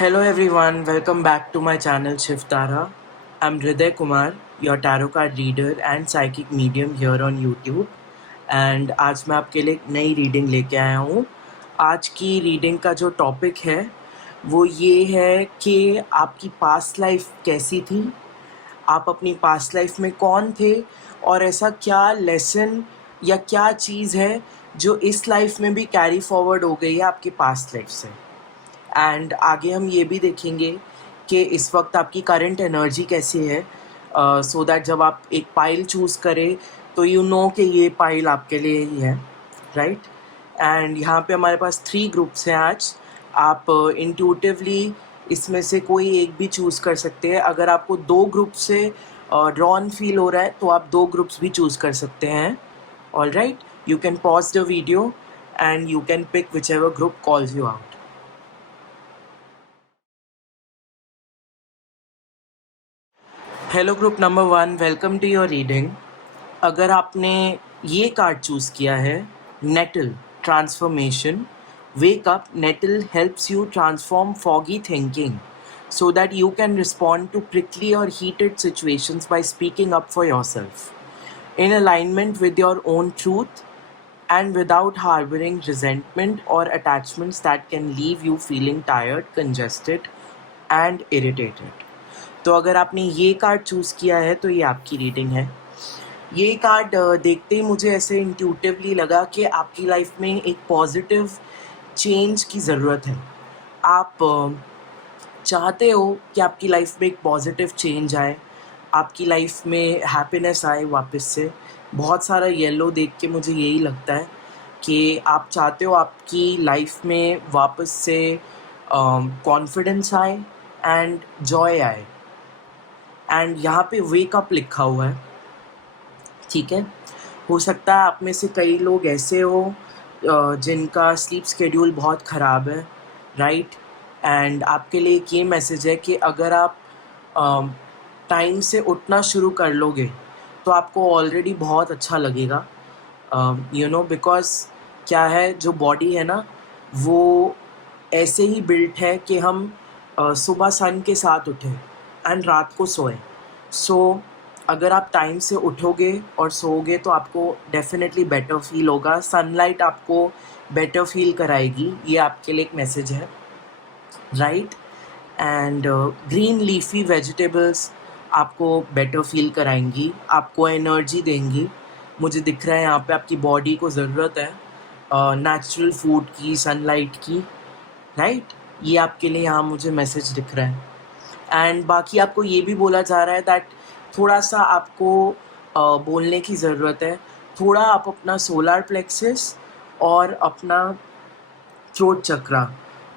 Hello everyone, welcome back to my channel Shiv Tara. I'm Hriday Kumar, your tarot card reader and psychic medium here on YouTube. And आज मैं आपके लिए एक नई reading लेके आया हूँ. आज की रीडिंग का जो टॉपिक है वो ये है कि आपकी पास्ट लाइफ कैसी थी, आप अपनी पास्ट लाइफ में कौन थे और ऐसा क्या लेसन या क्या चीज़ है जो इस लाइफ में भी कैरी फॉरवर्ड हो गई है आपकी पास्ट लाइफ से. एंड आगे हम ये भी देखेंगे कि इस वक्त आपकी करंट एनर्जी कैसी है, सो दैट जब आप एक पाइल चूज़ करें तो यू नो कि ये पाइल आपके लिए ही है, राइट. एंड यहाँ पे हमारे पास 3 ग्रुप्स हैं आज. आप इंट्यूटिवली इसमें से कोई एक भी चूज़ कर सकते हैं. अगर आपको 2 ग्रुप से ड्रॉन फील हो रहा है तो आप 2 ग्रुप्स भी चूज़ कर सकते हैं. All right, you can pause the video and you can pick whichever group calls you out. Hello group number 1, welcome to your reading. अगर आपने ये कार्ड चूज़ किया है, natal transformation, wake up. Natal helps you transform foggy thinking so that you can respond to prickly or heated situations by speaking up for yourself in alignment with your own truth and without harboring resentment or attachments that can leave you feeling tired, congested and irritated. तो अगर आपने ये card choose किया है तो ये आपकी reading है. ये कार्ड देखते ही मुझे ऐसे इंट्यूटिवली लगा कि आपकी लाइफ में एक पॉजिटिव चेंज की ज़रूरत है. आप चाहते हो कि आपकी लाइफ में एक पॉजिटिव चेंज आए, आपकी लाइफ में हैप्पीनेस आए वापस से. बहुत सारा येलो देख के मुझे यही लगता है कि आप चाहते हो आपकी लाइफ में वापस से कॉन्फिडेंस आए एंड जॉय आए. एंड यहाँ पे वेक अप लिखा हुआ है, ठीक है. हो सकता है आप में से कई लोग ऐसे हो जिनका स्लीप स्केड्यूल बहुत ख़राब है, राइट. एंड आपके लिए एक ये मैसेज है कि अगर आप टाइम से उठना शुरू कर लोगे तो आपको ऑलरेडी बहुत अच्छा लगेगा, बिकॉज क्या है, जो बॉडी है ना वो ऐसे ही बिल्ट है कि हम सुबह सन के साथ उठें एंड रात को सोएं. सो अगर आप टाइम से उठोगे और सोओगे तो आपको डेफिनेटली बेटर फील होगा. सनलाइट आपको बेटर फील कराएगी, ये आपके लिए एक मैसेज है, right. And green leafy vegetables आपको बेटर फील कराएंगी, आपको एनर्जी देंगी. मुझे दिख रहा है यहाँ पे आपकी बॉडी को ज़रूरत है नेचुरल फूड की, सनलाइट की, राइट. ये आपके लिए यहाँ मुझे मैसेज दिख रहा है. एंड बाकी आपको ये भी बोला जा रहा है दैट थोड़ा सा आपको बोलने की ज़रूरत है. थोड़ा आप अपना सोलर प्लेक्सस और अपना थ्रोट चक्रा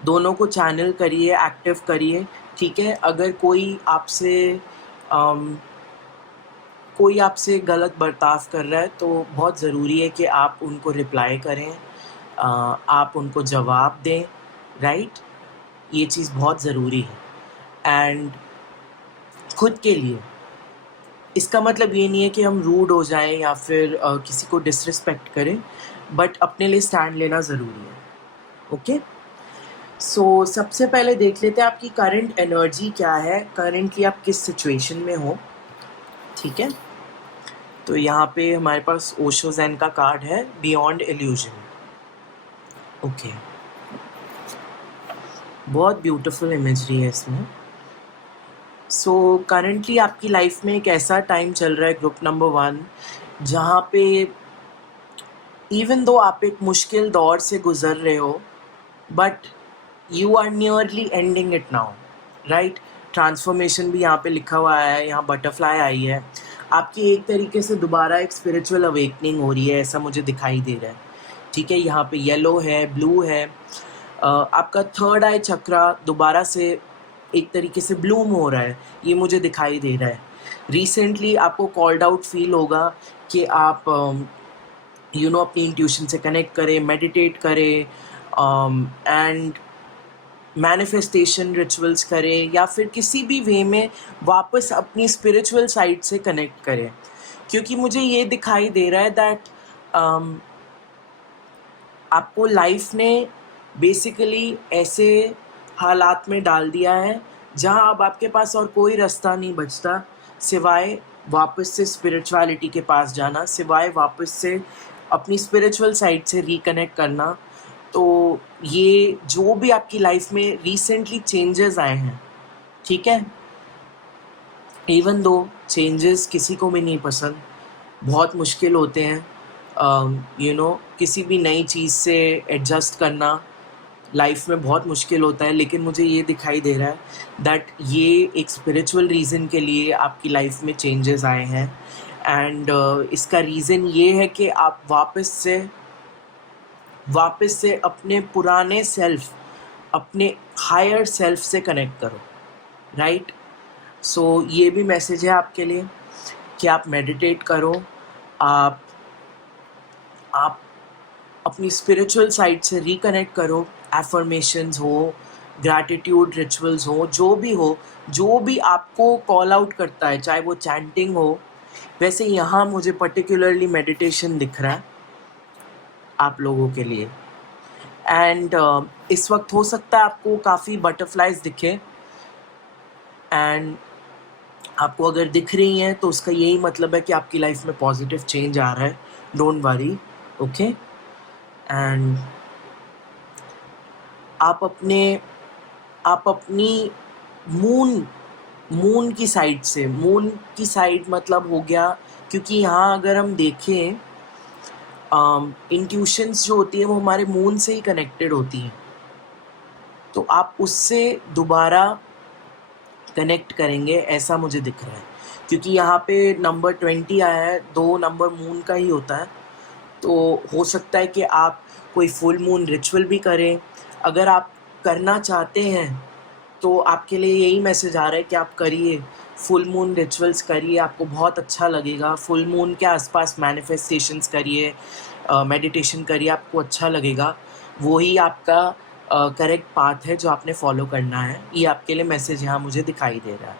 दोनों को चैनल करिए, एक्टिव करिए, ठीक है. अगर कोई आपसे गलत बर्ताव कर रहा है तो बहुत ज़रूरी है कि आप उनको रिप्लाई करें, आप उनको जवाब दें, राइट. ये चीज़ बहुत ज़रूरी है. एंड खुद के लिए इसका मतलब ये नहीं है कि हम रूड हो जाएं या फिर किसी को डिसरिस्पेक्ट करें, बट अपने लिए स्टैंड लेना ज़रूरी है. ओके, सो सबसे पहले देख लेते हैं आपकी करंट एनर्जी क्या है, करंटली आप किस सिचुएशन में हो, ठीक है. तो यहाँ पे हमारे पास ओशो ज़ेन का कार्ड है, बियॉन्ड इल्यूजन. ओके, बहुत ब्यूटीफुल इमेजरी है इसमें. सो करंटली आपकी लाइफ में एक ऐसा टाइम चल रहा है ग्रुप नंबर 1 जहाँ पे इवन दो आप एक मुश्किल दौर से गुज़र रहे हो but you are nearly ending it now, right. Transformation भी यहाँ पे लिखा हुआ है, यहाँ बटरफ्लाई आई है. आपकी एक तरीके से दोबारा एक स्पिरिचुअल अवेकनिंग हो रही है, ऐसा मुझे दिखाई दे रहा है, ठीक है. यहाँ पे येलो है, ब्लू है. आपका थर्ड आई चक्रा दोबारा से एक तरीके से ब्लूम हो रहा है, ये मुझे दिखाई दे रहा है. रिसेंटली आपको कॉल्ड आउट फील होगा कि आप अपनी इंट्यूशन से कनेक्ट करें, मेडिटेट करें एंड मैनिफेस्टेशन रिचुअल्स करें या फिर किसी भी वे में वापस अपनी स्पिरिचुअल साइड से कनेक्ट करें. क्योंकि मुझे ये दिखाई दे रहा है दैट आपको लाइफ ने बेसिकली ऐसे हालात में डाल दिया है जहां अब आपके पास और कोई रास्ता नहीं बचता सिवाय वापस से स्पिरिचुअलिटी के पास जाना, सिवाय वापस से अपनी स्पिरिचुअल साइड से रिकनेक्ट करना। तो ये जो भी आपकी लाइफ में रिसेंटली चेंजेस आए हैं, ठीक है, इवन दो चेंजेस किसी को भी नहीं पसंद, बहुत मुश्किल होते हैं, किसी भी नई चीज़ से एडजस्ट करना लाइफ में बहुत मुश्किल होता है, लेकिन मुझे ये दिखाई दे रहा है दैट ये एक स्पिरिचुअल रीज़न के लिए आपकी लाइफ में चेंजेस आए हैं। एंड इसका रीज़न ये है कि आप वापस से अपने पुराने सेल्फ, अपने हायर सेल्फ से कनेक्ट करो, राइट। सो ये भी मैसेज है आपके लिए कि आप मेडिटेट करो, आप अपनी स्पिरिचुअल साइड से रिकनेक्ट करो, एफर्मेशंस हो, ग्रैटिट्यूड रिचुअल्स हो, जो भी आपको कॉल आउट करता है, चाहे वो चैंटिंग हो। वैसे यहाँ मुझे पर्टिकुलरली मेडिटेशन दिख रहा है आप लोगों के लिए। एंड इस वक्त हो सकता है आपको काफ़ी बटरफ्लाइज दिखे, एंड आपको अगर दिख रही हैं तो उसका यही मतलब है कि आपकी लाइफ में पॉजिटिव चेंज आ रहा है। Don't worry, okay. एंड आप अपनी मून की साइड मतलब हो गया, क्योंकि यहाँ अगर हम देखें इंट्यूशंस जो होती है वो हमारे मून से ही कनेक्टेड होती हैं, तो आप उससे दोबारा कनेक्ट करेंगे ऐसा मुझे दिख रहा है, क्योंकि यहाँ पे नंबर 20 आया है, 2 नंबर मून का ही होता है। तो हो सकता है कि आप कोई फुल मून रिचुअल भी करें। अगर आप करना चाहते हैं तो आपके लिए यही मैसेज आ रहा है कि आप करिए, फुल मून रिचुअल्स करिए, आपको बहुत अच्छा लगेगा। फुल मून के आसपास मैनिफेस्टेशंस करिए, मेडिटेशन करिए, आपको अच्छा लगेगा। वही आपका करेक्ट पाथ है जो आपने फॉलो करना है। ये आपके लिए मैसेज यहाँ मुझे दिखाई दे रहा है,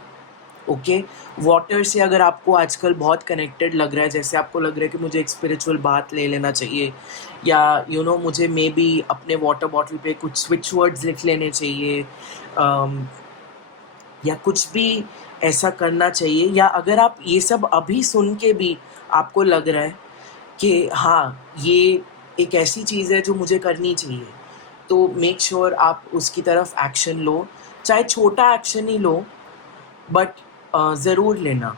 ओके। वाटर से अगर आपको आजकल बहुत कनेक्टेड लग रहा है, जैसे आपको लग रहा है कि मुझे एक स्पिरिचुअल बात ले लेना चाहिए, या मुझे मे बी अपने वाटर बॉटल पे कुछ स्विच वर्ड्स लिख लेने चाहिए, या कुछ भी ऐसा करना चाहिए, या अगर आप ये सब अभी सुन के भी आपको लग रहा है कि हाँ ये एक ऐसी चीज़ है जो मुझे करनी चाहिए, तो मेक श्योर आप उसकी तरफ एक्शन लो, चाहे छोटा एक्शन ही लो, बट ज़रूर लेना।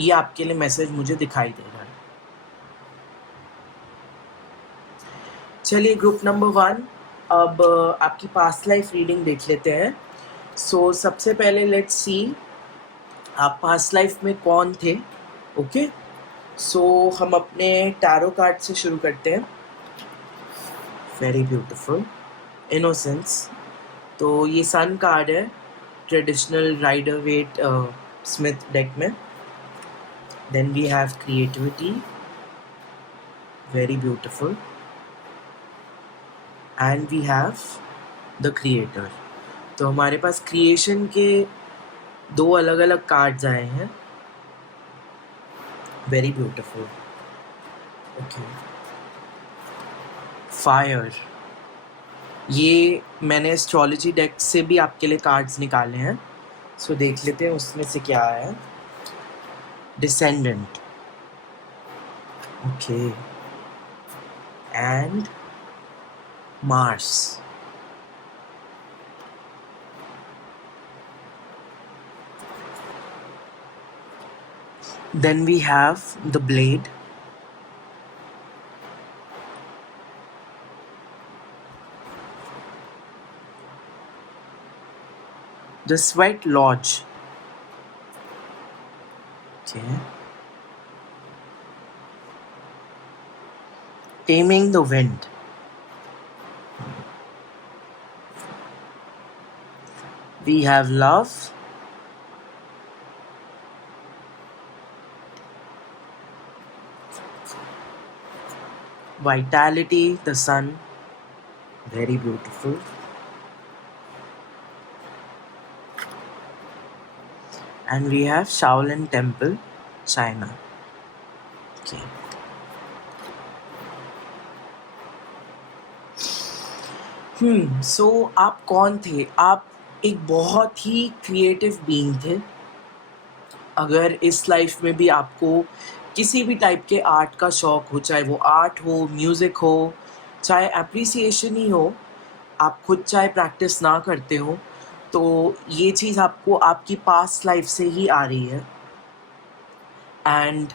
ये आपके लिए मैसेज मुझे दिखाई दे रहा है। चलिए ग्रुप नंबर 1, अब आपकी पास्ट लाइफ रीडिंग देख लेते हैं। सो सबसे पहले लेट्स सी आप पास्ट लाइफ में कौन थे, ओके। सो हम अपने टैरो कार्ड से शुरू करते हैं। Very beautiful, innocence. तो ये सन कार्ड है traditional Rider Waite Smith deck में। Then we have creativity, very beautiful, and we have the creator. तो हमारे पास क्रिएशन के 2 अलग अलग कार्ड्स आए हैं, वेरी ब्यूटीफुल, ओके। फायर, ये मैंने एस्ट्रोलॉजी डेक से भी आपके लिए कार्ड्स निकाले हैं, सो देख लेते हैं उसमें से क्या है। Descendant, okay, and Mars. Then we have the blade, the sweat lodge, okay, taming the wind, we have love, vitality, the sun, very beautiful, and we have Shaolin Temple, China, okay. सो आप कौन थे? आप एक बहुत ही creative being थे। अगर इस life में भी आपको किसी भी टाइप के आर्ट का शौक हो, चाहे वो आर्ट हो, म्यूज़िक हो, चाहे एप्रिसिएशन ही हो, आप खुद चाहे प्रैक्टिस ना करते हो, तो ये चीज़ आपको आपकी पास्ट लाइफ से ही आ रही है। एंड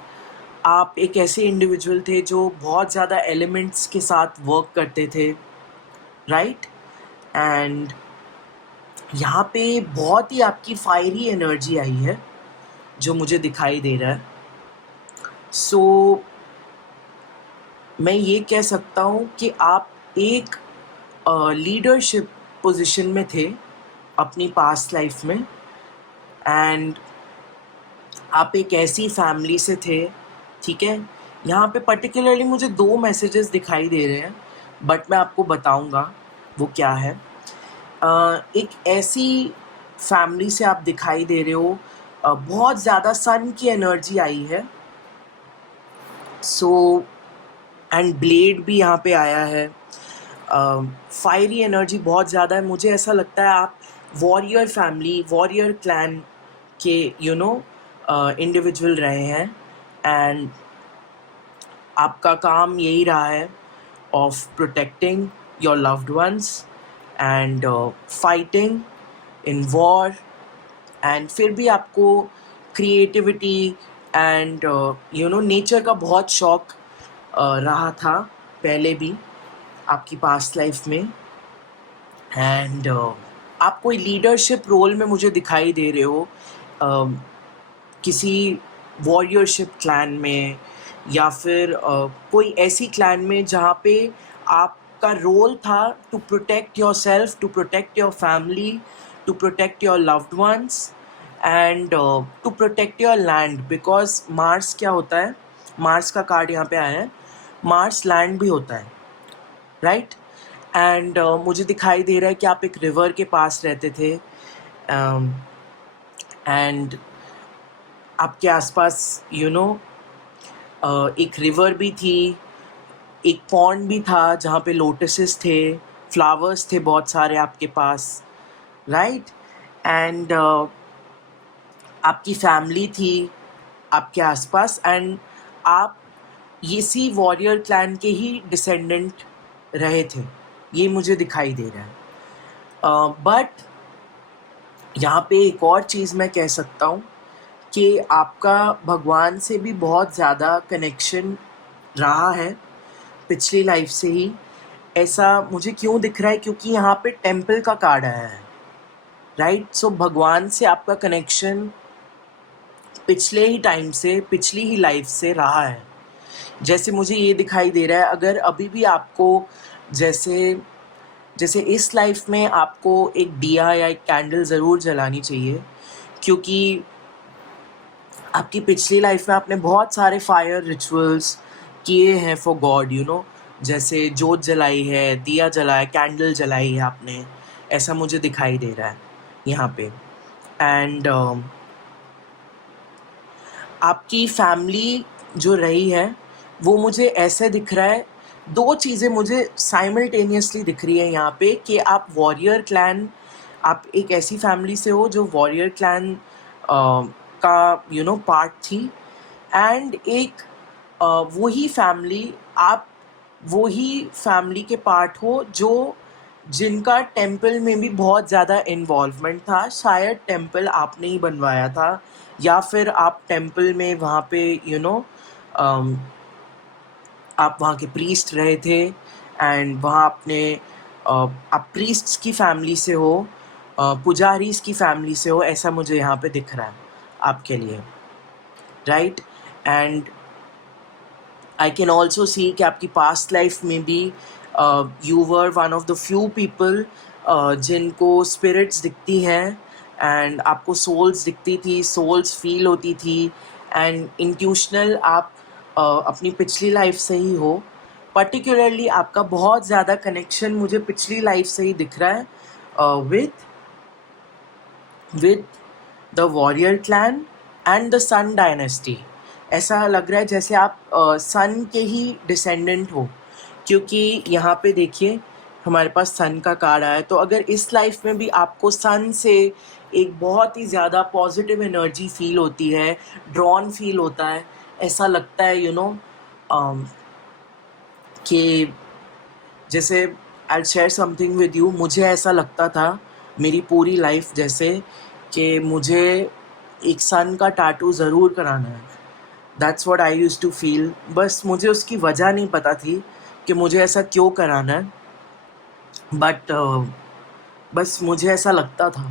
आप एक ऐसे इंडिविजुअल थे जो बहुत ज़्यादा एलिमेंट्स के साथ वर्क करते थे, राइट? एंड यहाँ पे बहुत ही आपकी फायरी एनर्जी आई है जो मुझे दिखाई दे रहा है। सो मैं ये कह सकता हूँ कि आप एक लीडरशिप पोजीशन में थे अपनी पास्ट लाइफ में। एंड आप एक ऐसी फैमिली से थे, ठीक है? यहाँ पे पर्टिकुलरली मुझे 2 मैसेजेस दिखाई दे रहे हैं, बट मैं आपको बताऊँगा वो क्या है। एक ऐसी फैमिली से आप दिखाई दे रहे हो, बहुत ज़्यादा सन की एनर्जी आई है। सो एंड ब्लेड भी यहाँ पे आया है। फायरी एनर्जी बहुत ज़्यादा है। मुझे ऐसा लगता है आप वॉरियर फैमिली, वॉरियर क्लैन के इंडिविजुअल रहे हैं। एंड आपका काम यही रहा है of protecting your loved ones and fighting in war. And फिर भी आपको क्रिएटिविटी एंड नेचर का बहुत शौक रहा था पहले भी आपकी पास्ट लाइफ में। एंड आप कोई लीडरशिप रोल में मुझे दिखाई दे रहे हो, किसी वॉरियरशिप क्लैन में, या फिर कोई ऐसी क्लैन में जहाँ पे आपका रोल था to protect yourself, to protect your family, to protect your loved ones and to protect your land. Because Mars क्या होता है, मार्स का कार्ड यहाँ पे आया है, मार्स लैंड भी होता है, राइट? एंड मुझे दिखाई दे रहा है कि आप एक रिवर के पास रहते थे। एंड आपके आसपास एक रिवर भी थी, एक पॉन्ड भी था जहाँ पे लोटसेस थे, फ्लावर्स थे बहुत सारे आपके पास, राइट? एंड आपकी फैमिली थी आपके आसपास। एंड आप इसी वॉरियर क्लैन के ही डिसेंडेंट रहे थे, ये मुझे दिखाई दे रहा है। बट यहाँ पे एक और चीज़ मैं कह सकता हूँ कि आपका भगवान से भी बहुत ज़्यादा कनेक्शन रहा है पिछली लाइफ से ही। ऐसा मुझे क्यों दिख रहा है, क्योंकि यहाँ पे टेम्पल का कार्ड आया है, राइट? सो भगवान से आपका कनेक्शन पिछले ही टाइम से, पिछली ही लाइफ से रहा है। जैसे मुझे ये दिखाई दे रहा है, अगर अभी भी आपको जैसे इस लाइफ में आपको एक दिया या एक कैंडल ज़रूर जलानी चाहिए, क्योंकि आपकी पिछली लाइफ में आपने बहुत सारे फायर रिचुअल्स किए हैं फॉर गॉड, जैसे जोत जलाई है, दिया जलाया, कैंडल जलाई है आपने, ऐसा मुझे दिखाई दे रहा है यहाँ पे। एंड आपकी फैमिली जो रही है वो मुझे ऐसे दिख रहा है, 2 चीज़ें मुझे साइमल्टेनियसली दिख रही है यहाँ पे कि आप वॉरियर क्लैन, आप एक ऐसी फैमिली से हो जो वॉरियर क्लैन का पार्ट थी। एंड एक वही फैमिली, आप वही फैमिली के पार्ट हो जो जिनका टेम्पल में भी बहुत ज़्यादा इन्वॉल्वमेंट था। शायद टेम्पल आपने ही बनवाया था, या फिर आप टेम्पल में वहाँ पे आप वहाँ के प्रीस्ट रहे थे। एंड वहाँ आपने आप प्रीस्ट्स की फैमिली से हो, पुजारीज की फैमिली से हो, ऐसा मुझे यहाँ पे दिख रहा है आपके लिए, right? And I can also see कि आपकी पास्ट लाइफ में भी you were one of the few people जिनको स्पिरिट्स दिखती हैं, एंड आपको सोल्स दिखती थी, सोल्स फील होती थी। एंड इंट्यूशनल आप अपनी पिछली लाइफ से ही हो। पर्टिकुलरली आपका बहुत ज़्यादा कनेक्शन मुझे पिछली लाइफ से ही दिख रहा है with the warrior clan and the sun dynasty. ऐसा लग रहा है जैसे आप सन के ही डिसेंडेंट हो, क्योंकि यहाँ पे देखिए हमारे पास सन का कार्ड आया है। तो अगर इस लाइफ में भी आपको सन से एक बहुत ही ज़्यादा पॉजिटिव एनर्जी फील होती है, ड्रॉन फील होता है, ऐसा लगता है कि जैसे I share something with you, मुझे ऐसा लगता था मेरी पूरी लाइफ जैसे कि मुझे एक सन का टैटू ज़रूर कराना है। That's what I used to feel. बस मुझे उसकी वजह नहीं पता थी कि मुझे ऐसा क्यों कराना है, बट बस मुझे ऐसा लगता था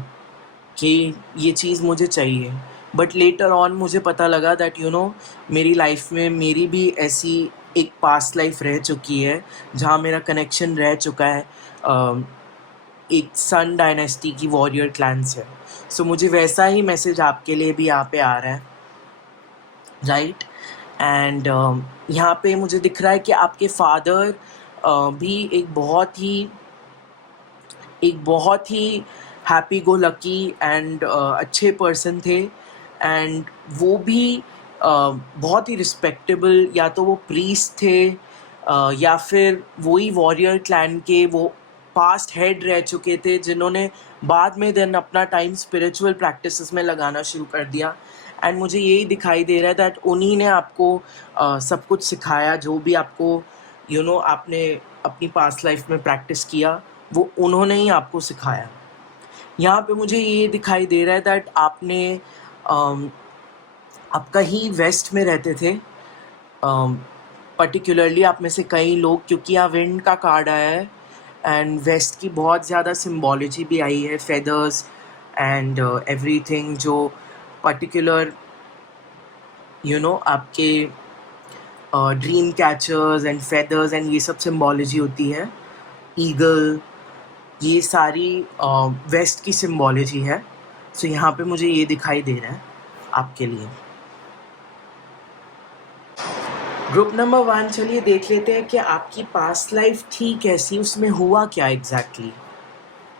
कि ये चीज़ मुझे चाहिए। बट लेटर ऑन मुझे पता लगा दैट मेरी लाइफ में मेरी भी ऐसी एक पास्ट लाइफ रह चुकी है जहाँ मेरा कनेक्शन रह चुका है एक सन डायनेस्टी की वॉरियर क्लैन से। सो मुझे वैसा ही मैसेज आपके लिए भी यहाँ पे आ रहा है, राइट। एंड यहाँ पे मुझे दिख रहा है कि आपके फादर भी एक बहुत ही हैप्पी गो लकी एंड अच्छे पर्सन थे। एंड वो भी बहुत ही रिस्पेक्टेबल, या तो वो प्रीस्ट थे या फिर वही वॉरियर क्लैन के वो पास्ट हेड रह चुके थे जिन्होंने बाद में देन अपना टाइम स्पिरिचुअल प्रैक्टिसेस में लगाना शुरू कर दिया। एंड मुझे यही दिखाई दे रहा है दैट उन्हीं ने आपको सब कुछ सिखाया, जो भी आपको आपने अपनी पास्ट लाइफ में प्रैक्टिस किया वो उन्होंने ही आपको सिखाया। यहाँ पे मुझे ये दिखाई दे रहा है दैट आप कहीं वेस्ट में रहते थे, पर्टिकुलरली आप में से कई लोग, क्योंकि यहाँ विंड का कार्ड आया है एंड वेस्ट की बहुत ज़्यादा सिम्बोलॉजी भी आई है, फेदर्स एंड एवरीथिंग, जो पर्टिकुलर आपके dream catchers and feathers and ये सब सिम्बोलॉजी होती है, ईगल, ये सारी वेस्ट की सिम्बोलॉजी है। सो यहाँ पे मुझे ये दिखाई दे रहा है आपके लिए। ग्रुप नंबर 1, चलिए देख लेते हैं कि आपकी पास्ट लाइफ थी कैसी, उसमें हुआ क्या एग्जैक्टली,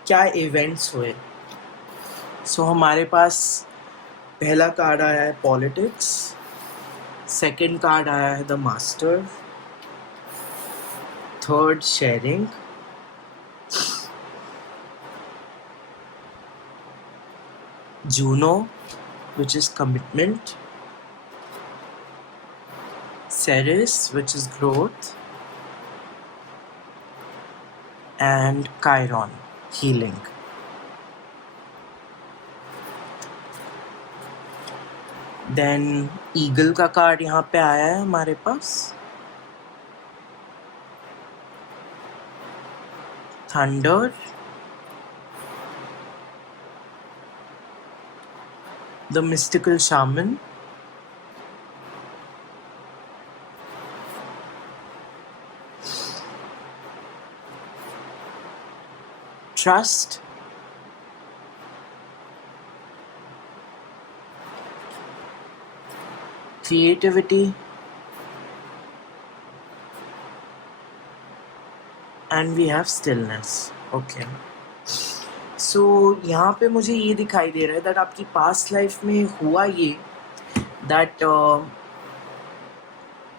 क्या इवेंट्स हुए। सो हमारे पास पहला कार्ड आया है पॉलिटिक्स, सेकंड कार्ड आया है the master, third sharing, Juno, which is commitment, Ceres, which is growth, and Chiron, healing. Then Eagle का कार्ड यहाँ पे आया है हमारे पास, Thunder, the mystical shaman, trust, creativity, and we have stillness. Okay. सो यहाँ पे मुझे ये दिखाई दे रहा है दैट आपकी पास्ट लाइफ में हुआ ये दैट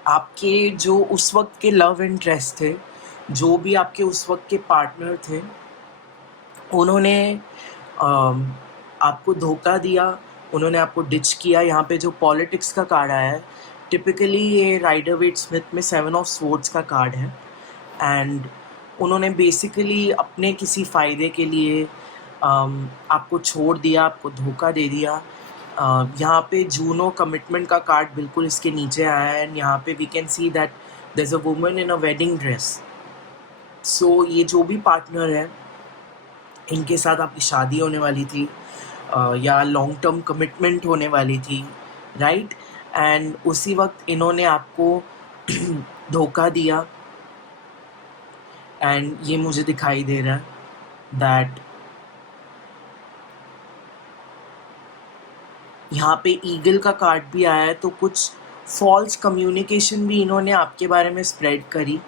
आपके जो उस वक्त के लव इंटरेस्ट थे, जो भी आपके उस वक्त के पार्टनर थे, उन्होंने आपको धोखा दिया, उन्होंने आपको डिच किया। यहाँ पे जो पॉलिटिक्स का कार्ड आया है, टिपिकली ये राइडर वेट स्मिथ में 7 ऑफ स्वॉर्ड्स का कार्ड है। एंड उन्होंने बेसिकली अपने किसी फ़ायदे के लिए आपको छोड़ दिया, आपको धोखा दे दिया। यहाँ पे जूनो कमिटमेंट का कार्ड बिल्कुल इसके नीचे आया है एंड यहाँ पे we can see that there is a woman in a wedding dress. So ये जो भी पार्टनर है, इनके साथ आपकी शादी होने वाली थी या लॉन्ग टर्म कमिटमेंट होने वाली थी, राइट। एंड उसी वक्त इन्होंने आपको धोखा दिया। एंड ये मुझे दिखाई दे रहा है दैट यहाँ पे ईगल का कार्ड भी आया है, तो कुछ फॉल्स कम्युनिकेशन भी इन्होंने आपके बारे में स्प्रेड करी,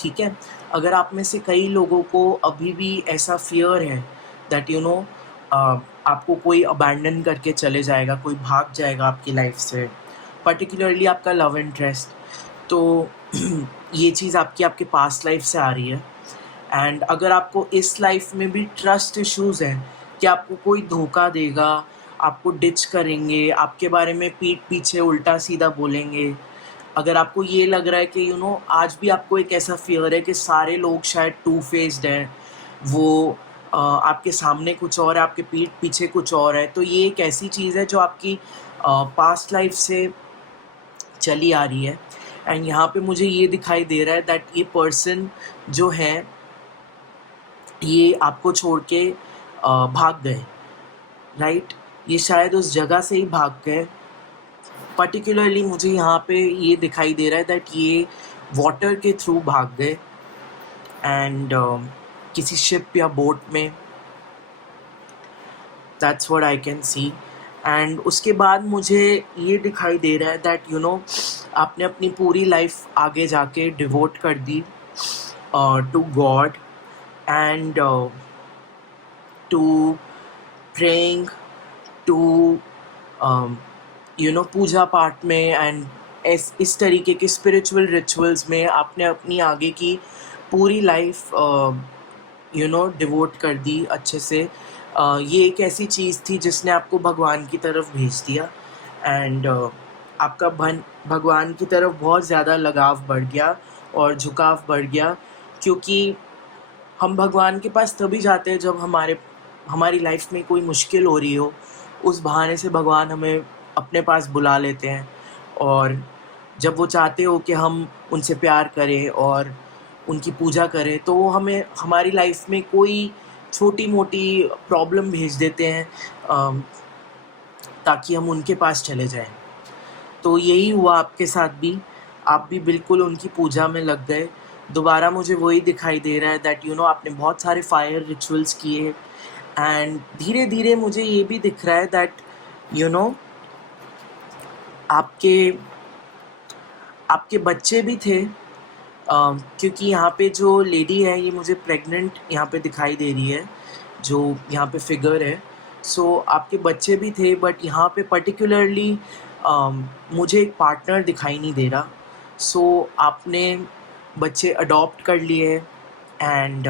ठीक है। अगर आप में से कई लोगों को अभी भी ऐसा फियर है दैट आपको कोई अबैंडन करके चले जाएगा, कोई भाग जाएगा आपकी लाइफ से, पर्टिकुलरली आपका लव इंटरेस्ट, तो ये चीज़ आपके पास्ट लाइफ से आ रही है। एंड अगर आपको इस लाइफ में भी ट्रस्ट इश्यूज़ हैं कि आपको कोई धोखा देगा, आपको डिच करेंगे, आपके बारे में पीठ पीछे उल्टा सीधा बोलेंगे, अगर आपको ये लग रहा है कि आज भी आपको एक ऐसा फियर है कि सारे लोग शायद टू फेस्ड हैं, वो आपके सामने कुछ और है, आपके पीठ पीछे कुछ और है, तो ये एक ऐसी चीज़ है जो आपकी पास्ट लाइफ से चली आ रही है। एंड यहाँ पे मुझे ये दिखाई दे रहा है दैट ये पर्सन जो है ये आपको छोड़ के भाग गए, राइट? ये शायद उस जगह से ही भाग गए। पर्टिकुलरली मुझे यहाँ पे ये दिखाई दे रहा है दैट ये वाटर के थ्रू भाग गए एंड किसी शिप या बोट में, that's what I can see. And उसके बाद मुझे ये दिखाई दे रहा है दैट आपने अपनी पूरी लाइफ आगे जाके डिवोट कर दी to God and to praying, to पूजा पाठ में एंड इस तरीके के स्पिरिचुअल रिचुअल्स में आपने अपनी आगे की पूरी लाइफ डिवोट कर दी अच्छे से। ये एक ऐसी चीज़ थी जिसने आपको भगवान की तरफ भेज दिया एंड आपका भगवान की तरफ बहुत ज़्यादा लगाव बढ़ गया और झुकाव बढ़ गया, क्योंकि हम भगवान के पास तभी जाते हैं जब हमारी लाइफ में कोई मुश्किल हो रही हो। उस बहाने से भगवान हमें अपने पास बुला लेते हैं और जब वो चाहते हो कि हम उनसे प्यार करें और उनकी पूजा करें तो वो हमें हमारी लाइफ में कोई छोटी मोटी प्रॉब्लम भेज देते हैं ताकि हम उनके पास चले जाएं। तो यही हुआ आपके साथ भी, आप भी बिल्कुल उनकी पूजा में लग गए। दोबारा मुझे वही दिखाई दे रहा है दैट आपने बहुत सारे फायर रिचुअल्स किए एंड धीरे धीरे मुझे ये भी दिख रहा है दैट आपके बच्चे भी थे, क्योंकि यहाँ पे जो लेडी है ये मुझे प्रेग्नेंट यहाँ पे दिखाई दे रही है, जो यहाँ पे फिगर है। सो आपके बच्चे भी थे, बट यहाँ पे पर्टिकुलरली मुझे एक पार्टनर दिखाई नहीं दे रहा। सो आपने बच्चे अडॉप्ट कर लिए एंड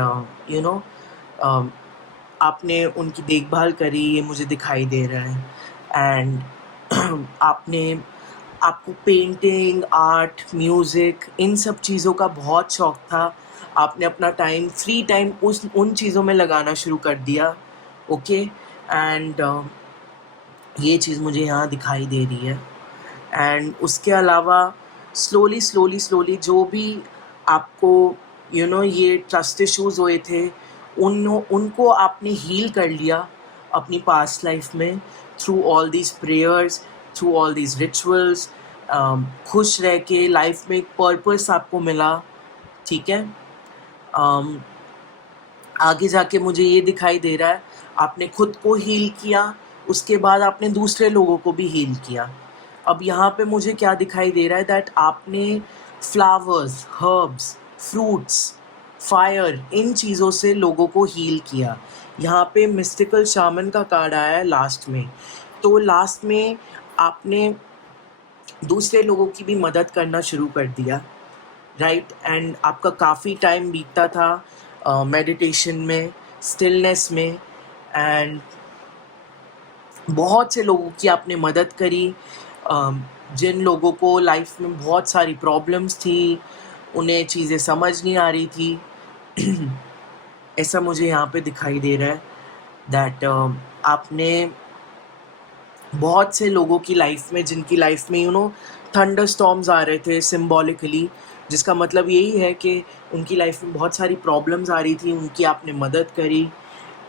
आपने उनकी देखभाल करी, ये मुझे दिखाई दे रहा है। एंड आपको पेंटिंग, आर्ट, म्यूज़िक, इन सब चीज़ों का बहुत शौक़ था। आपने अपना फ्री टाइम उन चीज़ों में लगाना शुरू कर दिया, ओके? एंड ये चीज़ मुझे यहाँ दिखाई दे रही है। एंड उसके अलावा स्लोली जो भी आपको ये ट्रस्ट इश्यूज़ हुए थे उनको आपने हील कर लिया अपनी पास्ट लाइफ में through all these prayers, through all these rituals. खुश रह के लाइफ में एक पर्पस आपको मिला, ठीक है? आगे जाके मुझे ये दिखाई दे रहा है आपने खुद को हील किया, उसके बाद आपने दूसरे लोगों को भी हील किया। अब यहाँ पे मुझे क्या दिखाई दे रहा है दैट आपने फ्लावर्स, हर्ब्स, फ्रूट्स, फायर, इन चीज़ों से लोगों को हील किया। यहाँ पे मिस्टिकल शामन का कार्ड आया है लास्ट में, तो लास्ट में आपने दूसरे लोगों की भी मदद करना शुरू कर दिया, राइट? एंड आपका काफ़ी टाइम बीतता था मेडिटेशन में, स्टिलनेस में, एंड बहुत से लोगों की आपने मदद करी जिन लोगों को लाइफ में बहुत सारी प्रॉब्लम्स थी, उन्हें चीज़ें समझ नहीं आ रही थी। ऐसा मुझे यहाँ पे दिखाई दे रहा है दैट आपने बहुत से लोगों की लाइफ में, जिनकी लाइफ में थंडर स्टॉर्म्स आ रहे थे सिम्बॉलिकली, जिसका मतलब यही है कि उनकी लाइफ में बहुत सारी प्रॉब्लम्स आ रही थी, उनकी आपने मदद करी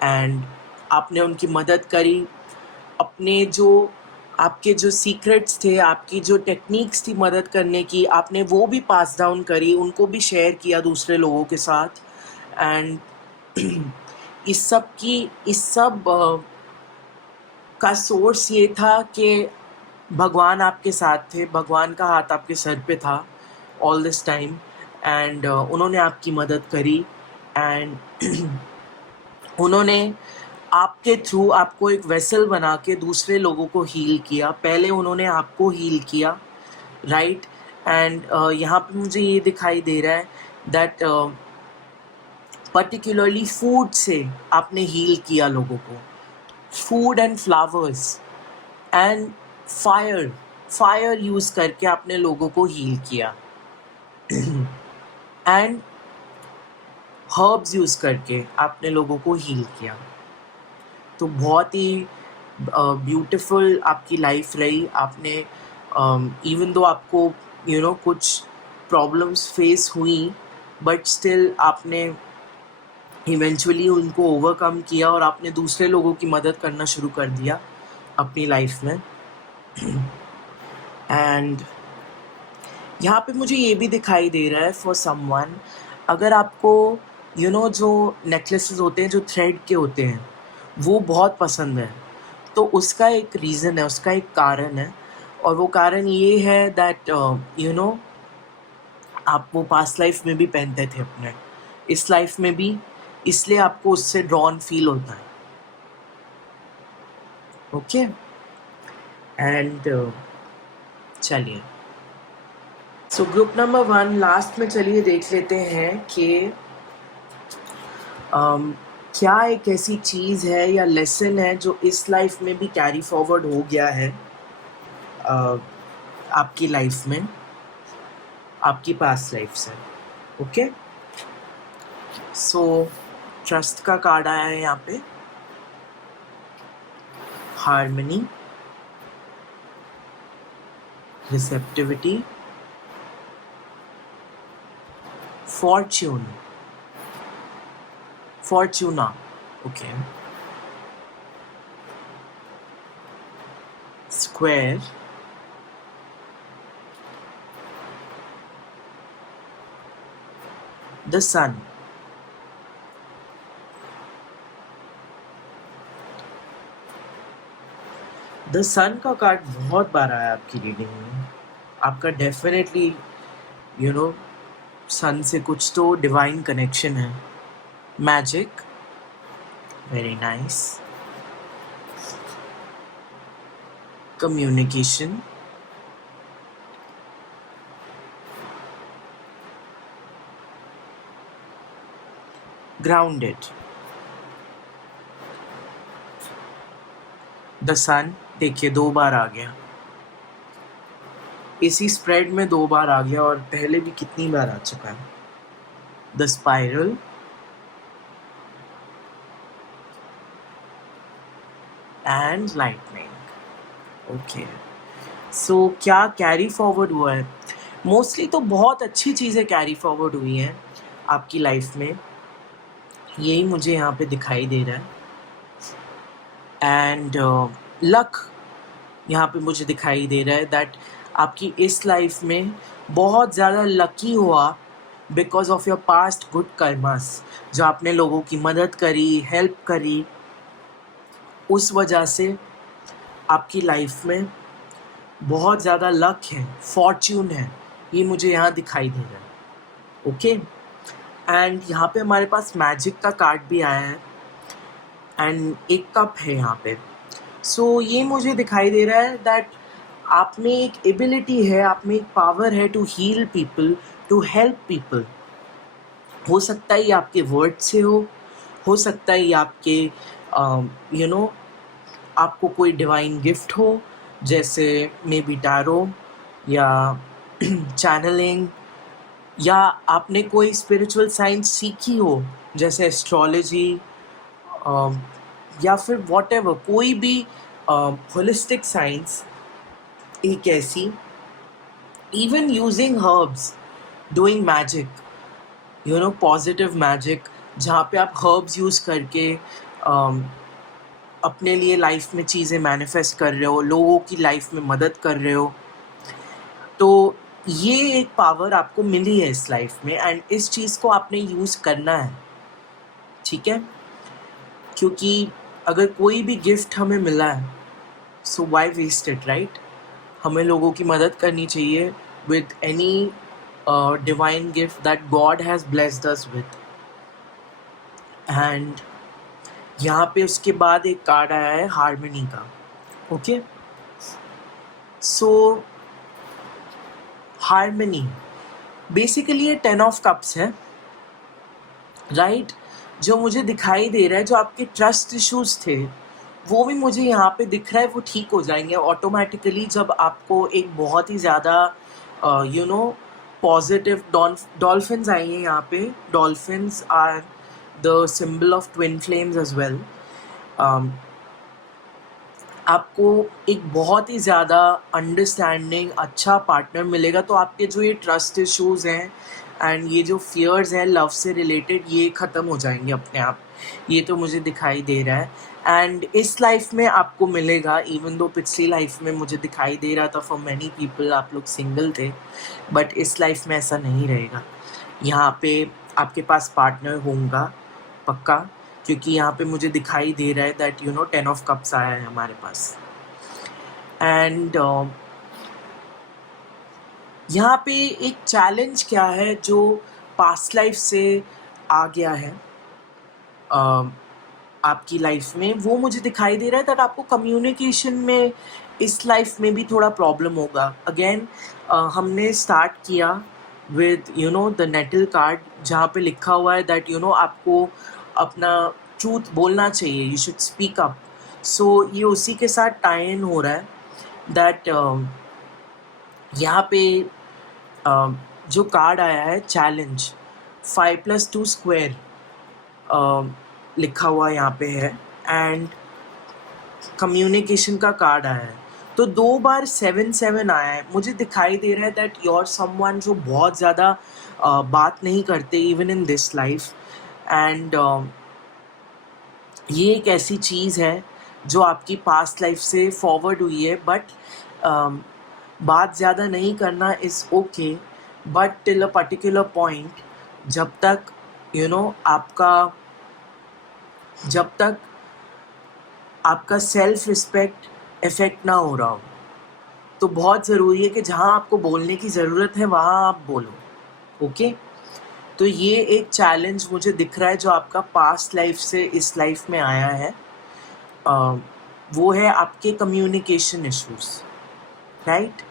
एंड आपने उनकी मदद करी। अपने आपके जो सीक्रेट्स थे, आपकी जो टेक्निक्स थी मदद करने की, आपने वो भी पास डाउन करी, उनको भी शेयर किया दूसरे लोगों के साथ। एंड इस सब का सोर्स ये था कि भगवान आपके साथ थे, भगवान का हाथ आपके सर पे था ऑल दिस टाइम एंड उन्होंने आपकी मदद करी एंड उन्होंने आपके थ्रू आपको एक वेसल बना के दूसरे लोगों को हील किया। पहले उन्होंने आपको हील किया, राइट? एंड यहाँ पे मुझे ये दिखाई दे रहा है दैट पर्टिकुलरली फूड से आपने हील किया लोगों को, food and flowers and fire use करके आपने लोगों को हील किया एंड हर्ब्स यूज़ करके आपने लोगों को हील किया। तो बहुत ही ब्यूटीफुल आपकी लाइफ रही। आपने इवन दो आपको कुछ प्रॉब्लम्स फेस हुई, बट स्टिल आपने इवेंचुअली उनको ओवरकम किया और आपने दूसरे लोगों की मदद करना शुरू कर दिया अपनी लाइफ में। एंड यहाँ पे मुझे ये भी दिखाई दे रहा है फॉर समवन, अगर आपको जो नेकलेसेस होते हैं जो थ्रेड के होते हैं वो बहुत पसंद है, तो उसका एक रीज़न है, उसका एक कारण है। और वो कारण ये है दैट आप वो पास्ट लाइफ में भी पहनते थे अपने, इस लाइफ में भी, इसलिए आपको उससे ड्रॉन फील होता है। ओके एंड चलिए, सो ग्रुप नंबर 1 लास्ट में चलिए देख लेते हैं कि क्या एक ऐसी चीज़ है या लेसन है जो इस लाइफ में भी कैरी फॉरवर्ड हो गया है आपकी लाइफ में, आपकी पास्ट लाइफ से। ओके, सो ट्रस्ट का कार्ड आया है यहाँ पे, harmony, receptivity, Fortuna, okay, square, the sun. The sun का कार्ड बहुत बार आया आपकी रीडिंग में। आपका डेफिनेटली सन से कुछ तो डिवाइन कनेक्शन है। Magic, very nice, communication, grounded. The sun देखिए 2 बार आ गया, इसी स्प्रेड में 2 बार आ गया, और पहले भी कितनी बार आ चुका है। The spiral, and lightning. Okay, so क्या कैरी फॉरवर्ड हुआ है? मोस्टली तो बहुत अच्छी चीज़ें कैरी फॉरवर्ड हुई हैं आपकी लाइफ में, यही मुझे यहाँ पे दिखाई दे रहा है। एंड लक यहाँ पे मुझे दिखाई दे रहा है दैट आपकी इस लाइफ में बहुत ज़्यादा लकी हुआ because of your past good karmas, जो आपने लोगों की मदद करी, हेल्प करी, उस वजह से आपकी लाइफ में बहुत ज़्यादा लक है, फॉर्च्यून है, ये मुझे यहाँ दिखाई दे रहा है। ओके, एंड यहाँ पे हमारे पास मैजिक का कार्ड भी आया है एंड एक कप है यहाँ पे। सो ये मुझे दिखाई दे रहा है दैट आप में एक एबिलिटी है, आप में एक पावर है to heal people, to help people. हो सकता है ये आपके वर्ड से हो सकता है ये आपके आपको कोई डिवाइन गिफ्ट हो, जैसे मे बी टैरो या चैनलिंग, या आपने कोई स्पिरिचुअल साइंस सीखी हो जैसे एस्ट्रोलॉजी, या फिर वॉटएवर, कोई भी होलिस्टिक साइंस, एक ऐसी, even using herbs, doing magic, positive magic, जहाँ पे आप हर्ब्स यूज़ करके अपने लिए लाइफ में चीज़ें मैनिफेस्ट कर रहे हो, लोगों की लाइफ में मदद कर रहे हो। तो ये एक पावर आपको मिली है इस लाइफ में, एंड इस चीज़ को आपने यूज़ करना है, ठीक है? क्योंकि अगर कोई भी गिफ्ट हमें मिला है, सो वाई वेस्ट इट, राइट? हमें लोगों की मदद करनी चाहिए with any divine gift that God has blessed us with. And यहाँ पे उसके बाद एक कार्ड आया है हार्मनी का। ओके, सो हार्मनी बेसिकली ये 10 ऑफ कप्स है, राइट? जो मुझे दिखाई दे रहा है, जो आपके ट्रस्ट इश्यूज़ थे, वो भी मुझे यहाँ पे दिख रहा है, वो ठीक हो जाएँगे ऑटोमैटिकली जब आपको एक बहुत ही ज़्यादा यू नो पॉजिटिव डॉल्फिन्स आई हैं यहाँ पे। Dolphins are the symbol of twin flames as well. आपको एक बहुत ही ज़्यादा अंडरस्टैंडिंग अच्छा पार्टनर मिलेगा, तो आपके जो ये ट्रस्ट इश्यूज़ हैं एंड ये जो फियर्स हैं लव से रिलेटेड, ये ख़त्म हो जाएंगे अपने आप। ये तो मुझे दिखाई दे रहा है एंड इस लाइफ में आपको मिलेगा, इवन दो पिछली लाइफ में मुझे दिखाई दे रहा था फॉर मैनी पीपल आप लोग सिंगल थे, बट इस लाइफ में ऐसा नहीं रहेगा। यहाँ पे आपके पास पार्टनर होगा पक्का, क्योंकि यहाँ पे मुझे दिखाई दे रहा है दैट 10 ऑफ कप्स आया है हमारे पास। एंड यहाँ पे एक चैलेंज क्या है जो पास्ट लाइफ से आ गया है आपकी लाइफ में, वो मुझे दिखाई दे रहा है दैट आपको कम्युनिकेशन में इस लाइफ में भी थोड़ा प्रॉब्लम होगा। अगेन हमने स्टार्ट किया विद द नेटल कार्ड, जहाँ पे लिखा हुआ है दैट आपको अपना ट्रूथ बोलना चाहिए, यू शुड स्पीक अप। सो ये उसी के साथ टाई इन हो रहा है दैट यहाँ पे जो कार्ड आया है चैलेंज 5+2 स्क्वायर लिखा हुआ यहाँ पे है एंड कम्युनिकेशन का कार्ड आया है। तो 2 बार 7-7 आया है, मुझे दिखाई दे रहा है दैट योर समवन जो बहुत ज़्यादा बात नहीं करते even in this life and ये एक ऐसी चीज़ है जो आपकी पास्ट लाइफ से फॉरवर्ड हुई है, बट बात ज़्यादा नहीं करना is okay, but till a particular point, जब तक आपका सेल्फ रिस्पेक्ट इफेक्ट ना हो रहा हो। तो बहुत ज़रूरी है कि जहाँ आपको बोलने की ज़रूरत है वहाँ आप बोलो, ओके। तो ये एक चैलेंज मुझे दिख रहा है जो आपका पास्ट लाइफ से इस लाइफ में आया है, वो है आपके कम्युनिकेशन इश्यूज, राइट।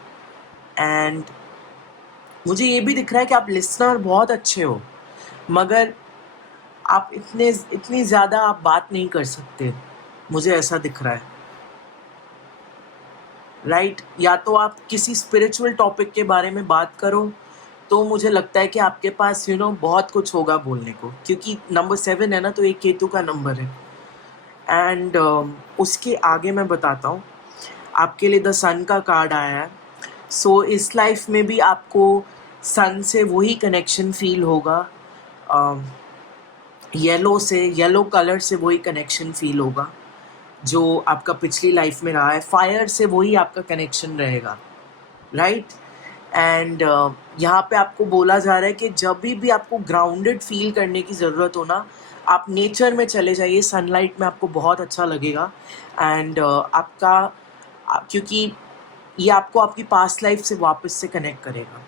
एंड मुझे ये भी दिख रहा है कि आप लिसनर बहुत अच्छे हो, मगर आप इतनी ज़्यादा आप बात नहीं कर सकते, मुझे ऐसा दिख रहा है, राइट। या तो आप किसी स्पिरिचुअल टॉपिक के बारे में बात करो, तो मुझे लगता है कि आपके पास बहुत कुछ होगा बोलने को, क्योंकि नंबर 7 है ना, तो एक केतु का नंबर है। एंड उसके आगे मैं बताता हूँ, आपके लिए द सन का कार्ड आया है। सो इस लाइफ में भी आपको सन से वही कनेक्शन फील होगा, येलो कलर से वही कनेक्शन फील होगा जो आपका पिछली लाइफ में रहा है। फायर से वही आपका कनेक्शन रहेगा, राइट। एंड यहाँ पे आपको बोला जा रहा है कि जब भी आपको ग्राउंडेड फील करने की ज़रूरत हो ना, आप नेचर में चले जाइए, सनलाइट में आपको बहुत अच्छा लगेगा। एंड क्योंकि ये आपको आपकी पास्ट लाइफ से वापस से कनेक्ट करेगा,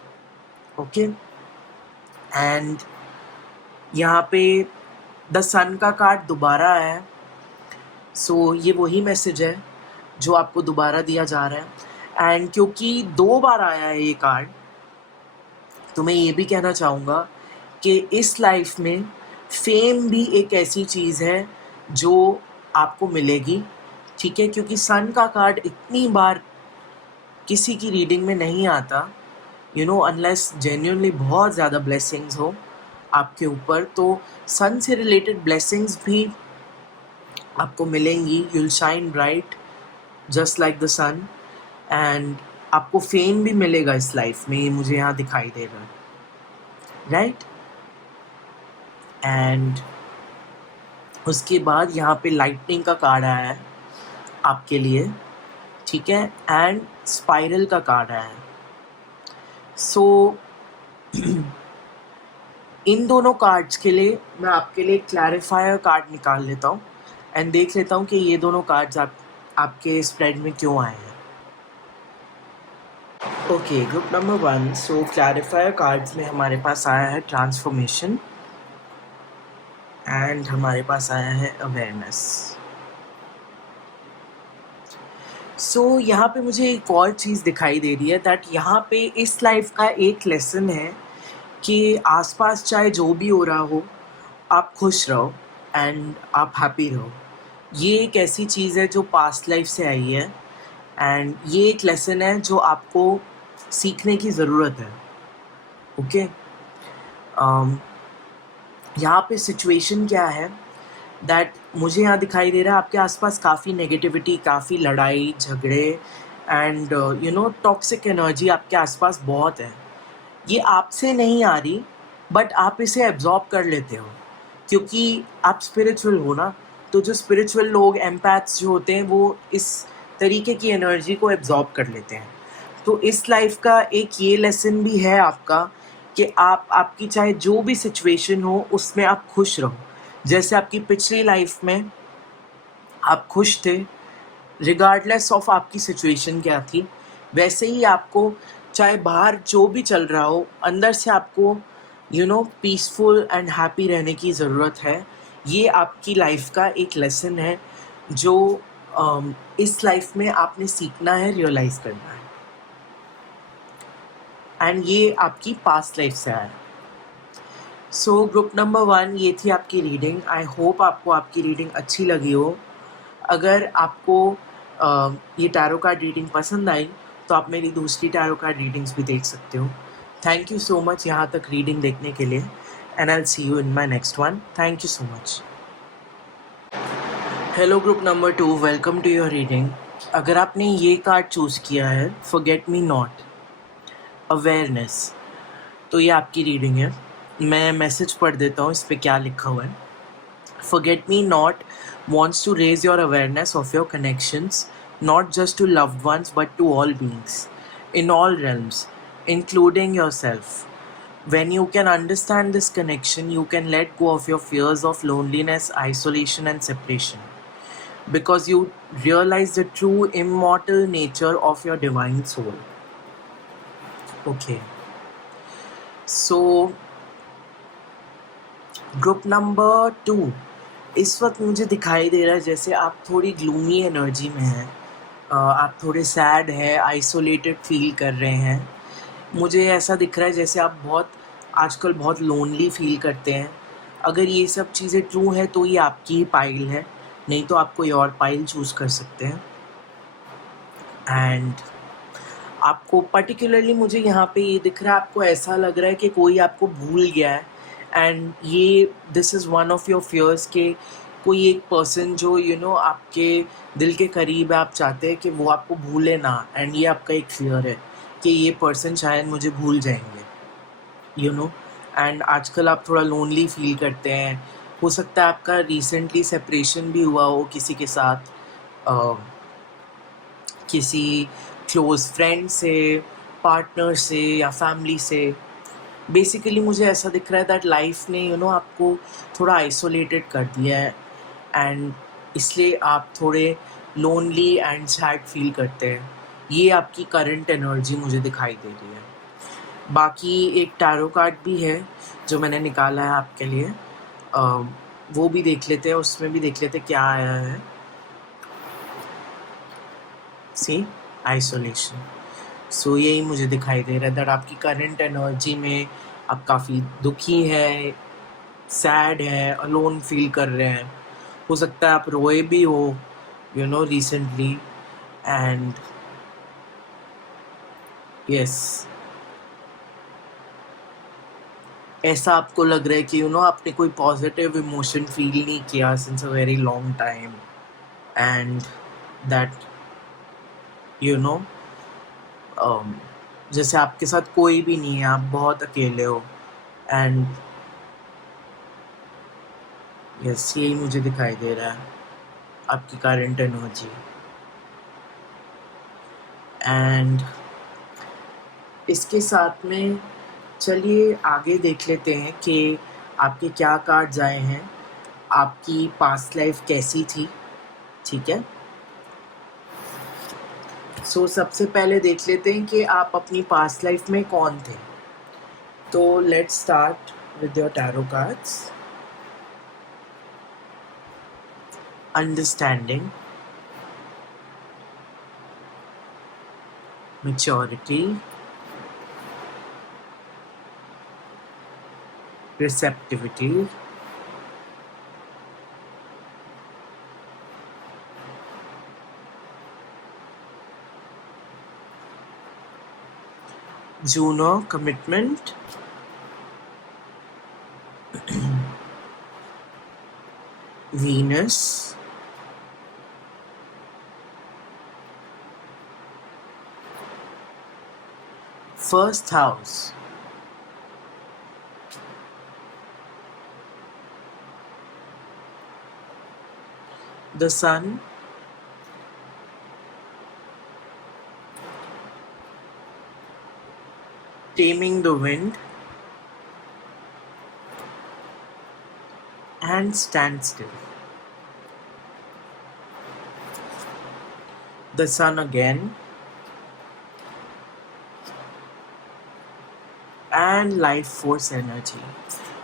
ओके। एंड यहाँ पे द सन का कार्ड दोबारा आया है। सो ये वही मैसेज है जो आपको दोबारा दिया जा रहा है। एंड क्योंकि 2 बार आया है ये कार्ड, तो मैं ये भी कहना चाहूँगा कि इस लाइफ में फेम भी एक ऐसी चीज़ है जो आपको मिलेगी, ठीक है। क्योंकि सन का कार्ड इतनी बार किसी की रीडिंग में नहीं आता, अनलेस जेन्युइनली बहुत ज़्यादा ब्लेसिंग्स हो आपके ऊपर, तो सन से रिलेटेड ब्लेसिंग्स भी आपको मिलेंगी। You will shine bright just like the sun, and आपको फेम भी मिलेगा इस लाइफ में, ये मुझे यहाँ दिखाई दे रहा है, राइट। एंड उसके बाद यहाँ पे लाइटनिंग का कार्ड आया है आपके लिए, ठीक है। एंड स्पाइरल का कार्ड आया है। सो इन दोनों कार्ड्स के लिए मैं आपके लिए क्लैरिफायर कार्ड निकाल लेता हूँ एंड देख लेता हूँ कि ये दोनों कार्ड्स आपके स्प्रेड में क्यों आए हैं। Okay, group number 1। सो क्लैरिफायर कार्ड्स में हमारे पास आया है ट्रांसफॉर्मेशन एंड हमारे पास आया है अवेयरनेस। सो यहाँ पे मुझे एक और चीज़ दिखाई दे रही है दैट यहाँ पे इस लाइफ का एक लेसन है कि आसपास चाहे जो भी हो रहा हो, आप खुश रहो, एंड आप हैप्पी रहो। ये एक ऐसी चीज़ है जो पास्ट लाइफ से आई है, एंड ये एक लेसन है जो आपको सीखने की ज़रूरत है। ओके, यहाँ पे सिचुएशन क्या है दैट मुझे यहाँ दिखाई दे रहा है आपके आसपास काफ़ी नेगेटिविटी, काफ़ी लड़ाई झगड़े एंड टॉक्सिक एनर्जी आपके आसपास बहुत है। ये आपसे नहीं आ रही, बट आप इसे एब्जॉर्ब कर लेते हो क्योंकि आप स्पिरिचुअल हो ना। तो जो स्पिरिचुअल लोग, एम्पैथ्स जो होते हैं, वो इस तरीके की एनर्जी को एब्जॉर्ब कर लेते हैं। तो इस लाइफ का एक ये लेसन भी है आपका कि आप, आपकी चाहे जो भी सिचुएशन हो उसमें आप खुश रहो। जैसे आपकी पिछली लाइफ में आप खुश थे रिगार्डलेस ऑफ आपकी सिचुएशन क्या थी, वैसे ही आपको चाहे बाहर जो भी चल रहा हो, अंदर से आपको पीसफुल एंड हैप्पी रहने की ज़रूरत है। ये आपकी लाइफ का एक लेसन है जो इस लाइफ में आपने सीखना है, रियलाइज़ करना है। एंड ये आपकी पास्ट लाइफ से आया है। सो ग्रुप नंबर 1 ये थी आपकी रीडिंग। आई होप आपको आपकी रीडिंग अच्छी लगी हो। अगर आपको ये टैरो कार्ड रीडिंग पसंद आई तो आप मेरी दूसरी टैरो कार्ड रीडिंग्स भी देख सकते हो। थैंक यू सो मच यहाँ तक रीडिंग देखने के लिए, and I will see you in my next one. Thank you so much. Hello group number 2, welcome to your reading. अगर आपने ये कार्ड चूज़ किया है, फॉरगेट मी नॉट, अवेयरनेस, तो ये आपकी रीडिंग है। मैं मैसेज पढ़ देता हूँ, इस पर क्या लिखा हुआ है। Forget Me Not wants to raise your awareness of your connections, not just to loved ones but to all beings, in all realms, including yourself. When you can understand this connection, you can let go of your fears of loneliness, isolation, and separation, because you realize the true immortal nature of your divine soul. Okay. So, group number 2, इस वक्त मुझे दिखाई दे रहा है जैसे आप थोड़ी ग्लूमी एनर्जी में हैं, आप थोड़े सैड हैं, आइसोलेटेड फील कर रहे हैं। मुझे ऐसा दिख रहा है जैसे आप आजकल बहुत लोनली फील करते हैं। अगर ये सब चीज़ें ट्रू है तो ये आपकी ही पाइल है, नहीं तो आप कोई और पाइल चूज़ कर सकते हैं। एंड आपको पर्टिकुलरली मुझे यहाँ पे ये दिख रहा है, आपको ऐसा लग रहा है कि कोई आपको भूल गया है, एंड ये this is one of your fears के कोई एक पर्सन जो आपके दिल के करीब है, आप चाहते हैं कि वो आपको भूले ना, एंड ये आपका एक फियर है कि ये पर्सन शायद मुझे भूल जाएंगे एंड आजकल आप थोड़ा लोनली फील करते हैं। हो सकता है आपका रिसेंटली सेपरेशन भी हुआ हो किसी के साथ, किसी क्लोज़ फ्रेंड से, पार्टनर से या फैमिली से। बेसिकली मुझे ऐसा दिख रहा है दैट लाइफ ने आपको थोड़ा आइसोलेटेड कर दिया है, एंड इसलिए आप थोड़े लोनली एंड सैड फील करते हैं। ये आपकी करंट एनर्जी मुझे दिखाई दे रही है। बाकी एक टैरो कार्ड भी है जो मैंने निकाला है आपके लिए, वो भी देख लेते हैं, उसमें भी देख लेते हैं क्या आया है। सी आइसोलेशन। सो यही मुझे दिखाई दे रहा है दैट आपकी करंट एनर्जी में आप काफ़ी दुखी है, सैड है, अलोन फील कर रहे हैं। हो सकता है आप रोए भी हो रिसेंटली, एंड यस, ऐसा आपको लग रहा है कि आपने कोई पॉजिटिव इमोशन फील नहीं किया since a very long time, and that जैसे आपके साथ कोई भी नहीं है, आप बहुत अकेले हो, एंड यस, यही मुझे दिखाई दे रहा है आपकी करंट एनर्जी। एंड इसके साथ में चलिए आगे देख लेते हैं कि आपके क्या कार्ड्स आए हैं, आपकी पास्ट लाइफ कैसी थी। ठीक है, सो सबसे पहले देख लेते हैं कि आप अपनी पास्ट लाइफ में कौन थे। तो let's start with your tarot cards. Understanding, maturity, receptivity, Juno, commitment. Venus, first house. The sun, taming the wind, and stand still. The sun again, and life force energy.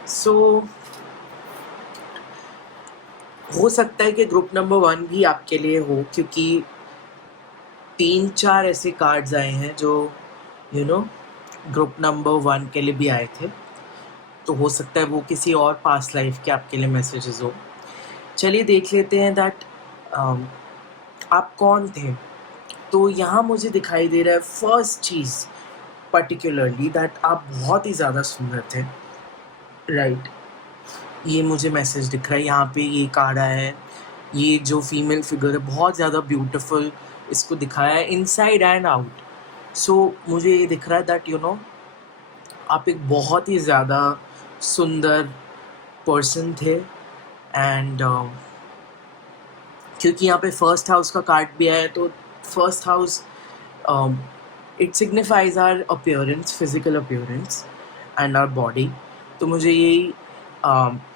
So हो सकता है कि group number 1 भी आपके लिए हो, क्योंकि 3-4 ऐसे कार्ड्स आए हैं जो ग्रुप नंबर 1 के लिए भी आए थे, तो हो सकता है वो किसी और पास्ट लाइफ के आपके लिए मैसेजेस हो। चलिए देख लेते हैं दैट आप कौन थे। तो यहाँ मुझे दिखाई दे रहा है फर्स्ट चीज़ पर्टिकुलरली दैट आप बहुत ही ज़्यादा सुंदर थे, राइट। ये मुझे मैसेज दिख रहा है, यहाँ पे ये कार्ड आया है, ये जो फीमेल फिगर है बहुत ज़्यादा ब्यूटीफुल इसको दिखाया है इनसाइड एंड आउट। सो मुझे ये दिख रहा है दैट आप एक बहुत ही ज़्यादा सुंदर पर्सन थे। एंड क्योंकि यहाँ पे फर्स्ट हाउस का कार्ड भी आया है, तो first house it signifies our appearance, physical appearance and our body. तो मुझे यही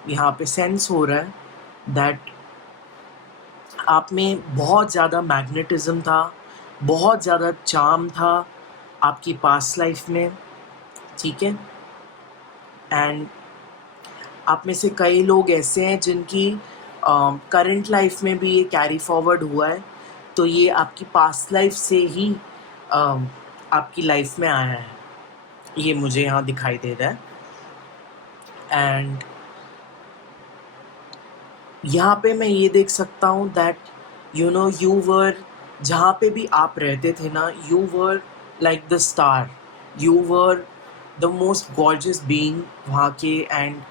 यहाँ पे सेंस हो रहा है दैट आप में बहुत ज़्यादा मैग्नेटिज्म था, बहुत ज़्यादा चार्म था आपकी पास्ट लाइफ में, ठीक है। एंड आप में से कई लोग ऐसे हैं जिनकी करंट लाइफ में भी ये कैरी फॉरवर्ड हुआ है, तो ये आपकी पास्ट लाइफ से ही आपकी लाइफ में आया है, ये मुझे यहाँ दिखाई दे रहा है। एंड यहाँ पे मैं ये देख सकता हूँ दैट यू वर, जहाँ पे भी आप रहते थे ना, you were like the star, you were the most gorgeous being वहाँ के। एंड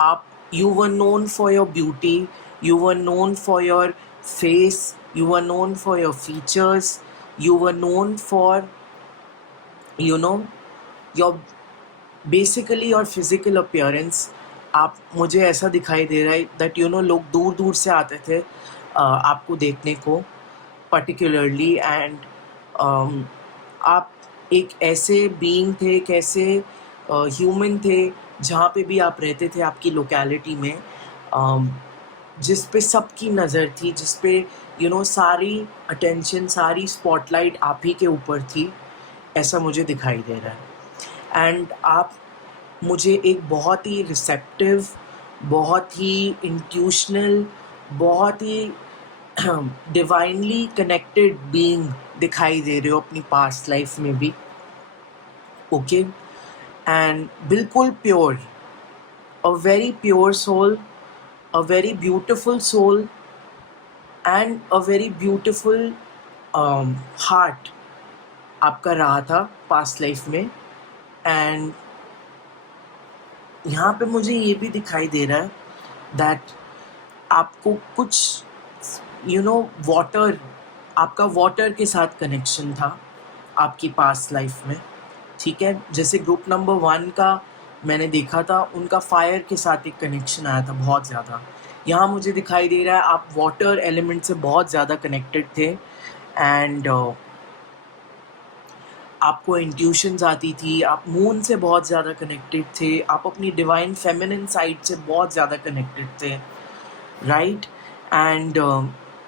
आप you were known for your beauty, you were known for your face, you were known for your features, you were known for your basically your physical appearance। आप, मुझे ऐसा दिखाई दे रहा है दैट लोग दूर दूर से आते थे आपको देखने को पर्टिकुलरली। एंड आप एक ऐसे बीइंग थे, एक ऐसे ह्यूमन थे जहाँ पे भी आप रहते थे आपकी लोकेलिटी में, जिस पे सबकी नज़र थी, जिस पे सारी अटेंशन, सारी स्पॉटलाइट आप ही के ऊपर थी, ऐसा मुझे दिखाई दे रहा है। एंड आप मुझे एक बहुत ही रिसेप्टिव, बहुत ही इंट्यूशनल, बहुत ही डिवाइनली कनेक्टेड बीइंग दिखाई दे रहे हो अपनी पास्ट लाइफ में भी, ओके। एंड बिल्कुल pure, a very pure soul, a very beautiful soul and a very beautiful heart आपका रहा था पास्ट लाइफ में। एंड यहाँ पे मुझे ये भी दिखाई दे रहा है दैट आपको कुछ वाटर, आपका वाटर के साथ कनेक्शन था आपकी पास्ट लाइफ में, ठीक है। जैसे ग्रुप नंबर 1 का मैंने देखा था, उनका फायर के साथ एक कनेक्शन आया था बहुत ज़्यादा। यहाँ मुझे दिखाई दे रहा है आप वाटर एलिमेंट से बहुत ज़्यादा कनेक्टेड थे। एंड आपको इंट्यूशंस आती थी, आप मून से बहुत ज़्यादा कनेक्टेड थे, आप अपनी डिवाइन फेमिनिन साइड से बहुत ज़्यादा कनेक्टेड थे, राइट। एंड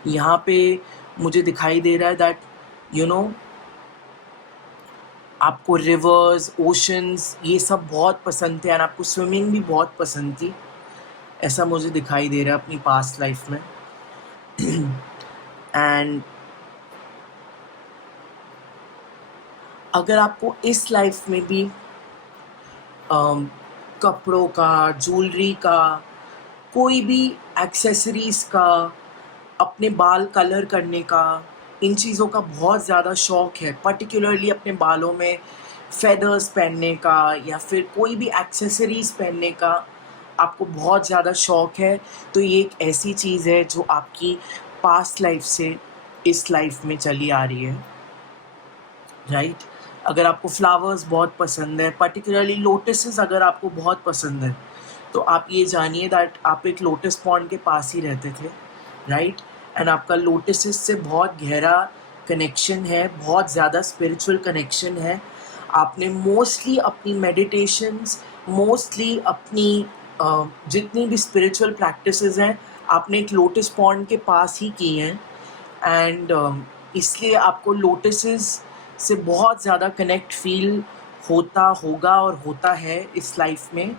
यहाँ पे मुझे दिखाई दे रहा है दैट आपको रिवर्स, ओशंस, ये सब बहुत पसंद थे, एंड आपको स्विमिंग भी बहुत पसंद थी, ऐसा मुझे दिखाई दे रहा है अपनी पास्ट लाइफ में। एंड अगर आपको इस लाइफ में भी कपड़ों का, ज्वेलरी का, कोई भी एक्सेसरीज़ का, अपने बाल कलर करने का, इन चीज़ों का बहुत ज़्यादा शौक़ है, पर्टिकुलरली अपने बालों में फेदर्स पहनने का या फिर कोई भी एक्सेसरीज़ पहनने का आपको बहुत ज़्यादा शौक़ है, तो ये एक ऐसी चीज़ है जो आपकी पास्ट लाइफ से इस लाइफ में चली आ रही है, राइट? अगर आपको फ्लावर्स बहुत पसंद है, पर्टिकुलरली लोटसेस अगर आपको बहुत पसंद है, तो आप ये जानिए दैट आप एक लोटस पॉन्ड के पास ही रहते थे, राइट? एंड आपका लोटसेस से बहुत गहरा कनेक्शन है, बहुत ज़्यादा स्पिरिचुअल कनेक्शन है। आपने मोस्टली अपनी मेडिटेशंस, मोस्टली अपनी जितनी भी स्पिरिचुअल प्रैक्टिसेस हैं, आपने एक लोटस पॉन्ड के पास ही की हैं। एंड इसलिए आपको लोटसेस से बहुत ज़्यादा कनेक्ट फील होता होगा और होता है इस लाइफ में,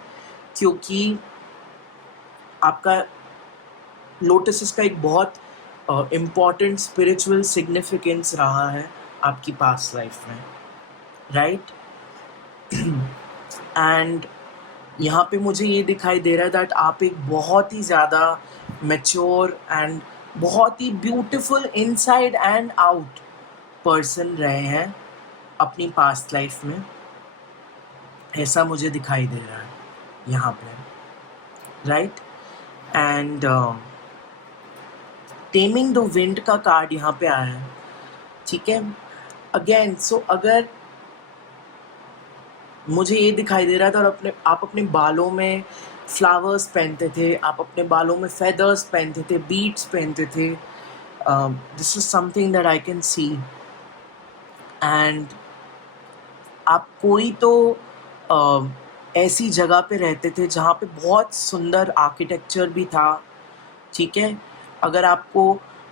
क्योंकि आपका लोटसेस का एक बहुत इम्पॉर्टेंट स्पिरिचुअल सिग्निफिकेंस रहा है आपकी पास्ट लाइफ में, राइट? एंड यहाँ पे मुझे ये दिखाई दे रहा है दैट आप एक बहुत ही ज़्यादा मैच्योर एंड बहुत ही beautiful inside and out person रहे हैं अपनी पास्ट लाइफ में, ऐसा मुझे दिखाई दे रहा है यहाँ पे, right? And taming the wind का कार्ड यहाँ पे आया है, ठीक है? अगेन अगर मुझे ये दिखाई दे रहा था और आप अपने बालों में फ्लावर्स पहनते थे, आप अपने बालों में फेदर्स पहनते थे, बीड्स पहनते थे, this is something that I can see. And आप कोई तो ऐसी जगह पे रहते थे जहाँ पे बहुत सुंदर आर्किटेक्चर भी था, ठीक है? अगर आपको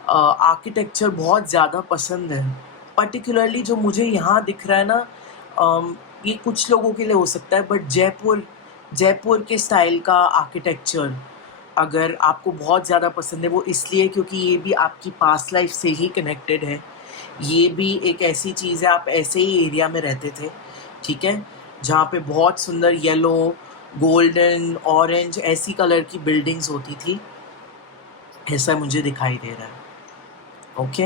आर्किटेक्चर बहुत ज़्यादा पसंद है, पर्टिकुलरली जो मुझे यहाँ दिख रहा है ना, ये कुछ लोगों के लिए हो सकता है, बट जयपुर के स्टाइल का आर्किटेक्चर अगर आपको बहुत ज़्यादा पसंद है, वो इसलिए क्योंकि ये भी आपकी पास्ट लाइफ से ही कनेक्टेड है। ये भी एक ऐसी चीज़ है, आप ऐसे ही एरिया में रहते थे, ठीक है? जहाँ पे बहुत सुंदर येलो, गोल्डन, ऑरेंज ऐसी कलर की बिल्डिंग्स होती थी, ऐसा मुझे दिखाई दे रहा है, ओके?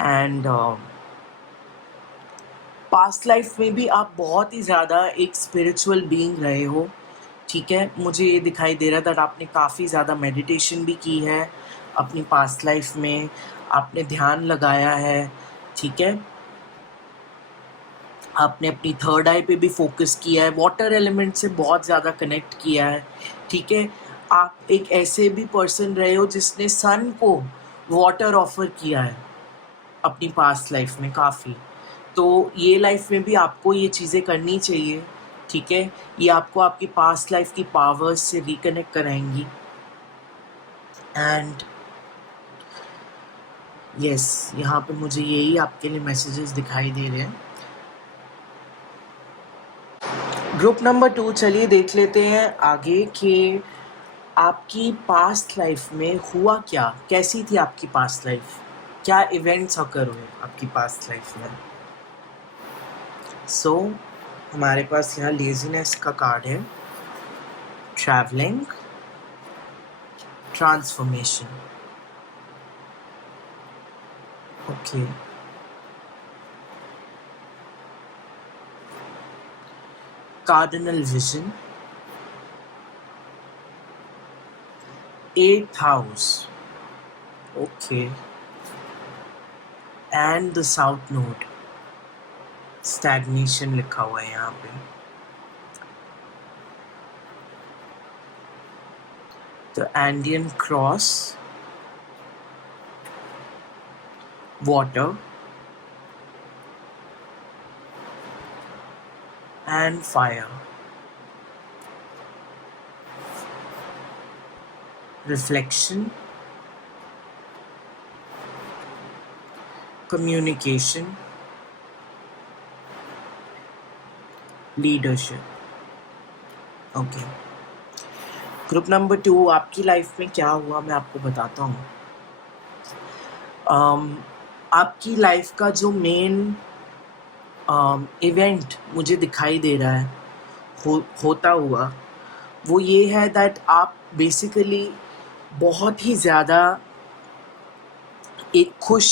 एंड पास्ट लाइफ में भी आप बहुत ही ज़्यादा एक स्पिरिचुअल बीइंग रहे हो, ठीक है? मुझे ये दिखाई दे रहा था कि आपने काफ़ी ज़्यादा मेडिटेशन भी की है अपनी पास्ट लाइफ में, आपने ध्यान लगाया है, ठीक है? आपने अपनी थर्ड आई पे भी फोकस किया है, वाटर एलिमेंट से बहुत ज़्यादा कनेक्ट किया है, ठीक है? आप एक ऐसे भी पर्सन रहे हो जिसने सन को वाटर ऑफर किया है अपनी पास्ट लाइफ में काफ़ी। तो ये लाइफ में भी आपको ये चीज़ें करनी चाहिए, ठीक है? ये आपको आपकी पास्ट लाइफ की पावर्स से रिकनेक्ट कराएंगी। एंड यस, यहाँ पे मुझे यही आपके लिए मैसेजेस दिखाई दे रहे हैं। ग्रुप नंबर 2, चलिए देख लेते हैं आगे कि आपकी पास्ट लाइफ में हुआ क्या, कैसी थी आपकी पास्ट लाइफ, क्या इवेंट्स अकर हुए आपकी पास्ट लाइफ में। सो हमारे पास यहाँ लेजीनेस का कार्ड है, travelling, transformation, okay, cardinal vision, 8th house, okay, and the south node, stagnation लिखा हुआ है यहाँ पे। The Andean cross, water, and fire, reflection, communication, leadership, okay. Group number 2, आपकी लाइफ में क्या हुआ मैं आपको बताता हूँ। आपकी लाइफ का जो मेन इवेंट मुझे दिखाई दे रहा है होता हुआ, वो ये है दैट आप बेसिकली बहुत ही ज़्यादा एक खुश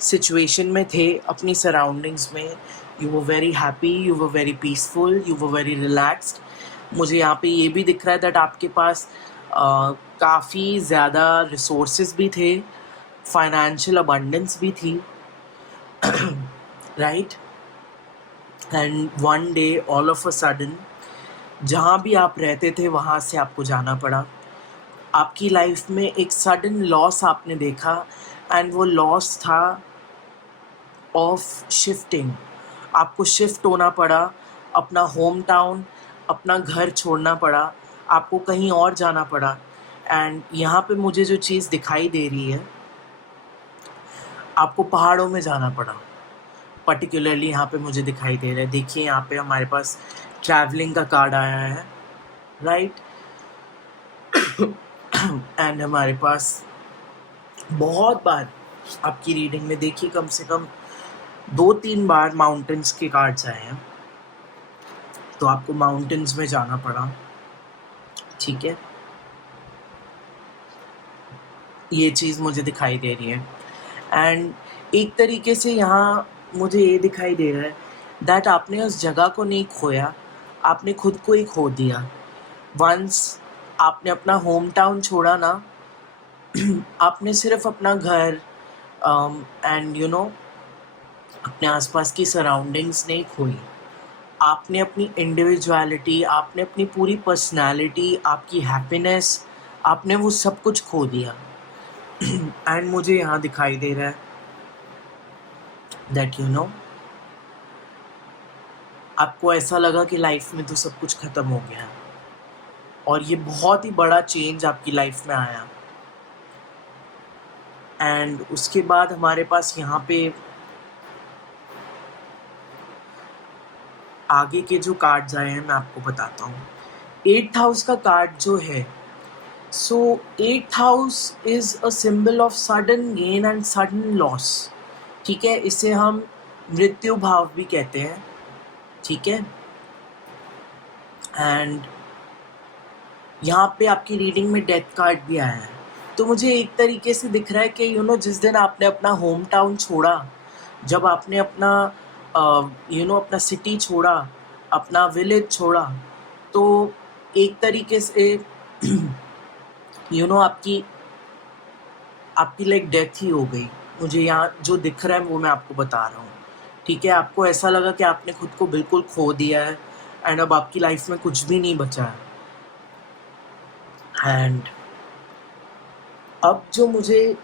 सिचुएशन में थे अपनी सराउंडिंग्स में, you were very happy, you were very peaceful, you were very relaxed. मुझे यहाँ पे ये भी दिख रहा है दैट आपके पास काफ़ी ज़्यादा रिसोर्सेज भी थे, फाइनेंशियल अबंडेंस भी थी, right. And one day all of a sudden जहाँ भी आप रहते थे वहाँ से आपको जाना पड़ा. आपकी लाइफ में एक सडन लॉस आपने देखा, एंड वो लॉस था ऑफ शिफ्टिंग. आपको शिफ्ट होना पड़ा, अपना होम टाउन, अपना घर छोड़ना पड़ा, आपको कहीं और जाना पड़ा. एंड यहाँ पे मुझे जो चीज़ दिखाई दे रही है, आपको पहाड़ों में जाना पड़ा. पर्टिकुलरली यहाँ पे मुझे दिखाई दे रहा है, देखिए यहाँ पे हमारे पास ट्रैवलिंग का कार्ड आया है, राइट. एंड हमारे पास बहुत बार आपकी रीडिंग में देखिए कम से कम 2-3 बार माउंटेन्स के कार्ड्स आए हैं. तो आपको माउंटेन्स में जाना पड़ा, ठीक है. ये चीज़ मुझे दिखाई दे रही है. एंड एक तरीके से यहाँ मुझे ये दिखाई दे रहा है दैट आपने उस जगह को नहीं खोया, आपने खुद को ही खो दिया. वंस आपने अपना होम टाउन छोड़ा ना, आपने सिर्फ अपना घर एंड यू नो अपने आसपास की सराउंडिंग्स नहीं खोई, आपने अपनी इंडिविजुअलिटी, आपने अपनी पूरी पर्सनालिटी, आपकी हैप्पीनेस, आपने वो सब कुछ खो दिया. एंड मुझे यहाँ दिखाई दे रहा है दैट यू नो आपको ऐसा लगा कि लाइफ में तो सब कुछ ख़त्म हो गया, और ये बहुत ही बड़ा चेंज आपकी लाइफ में आया. एंड उसके बाद हमारे पास यहाँ पे आगे के जो कार्ड्स आए हैं मैं आपको बताता हूँ. 8th हाउस का कार्ड जो है, सो 8th house is a symbol of sudden gain and sudden loss, ठीक है. इसे हम मृत्यु भाव भी कहते हैं, ठीक है. एंड यहाँ पे आपकी रीडिंग में डेथ कार्ड भी आया है. तो मुझे एक तरीके से दिख रहा है कि जिस दिन आपने अपना होम टाउन छोड़ा, जब आपने अपना अपना सिटी छोड़ा, अपना विलेज छोड़ा, तो एक तरीके से आपकी लाइक डेथ ही हो गई. मुझे यहाँ जो दिख रहा है वो मैं आपको बता रहा हूँ, ठीक है. आपको ऐसा लगा कि आपने खुद को बिल्कुल खो दिया है, एंड अब आपकी लाइफ में कुछ भी नहीं बचा है. एंड अब जो मुझे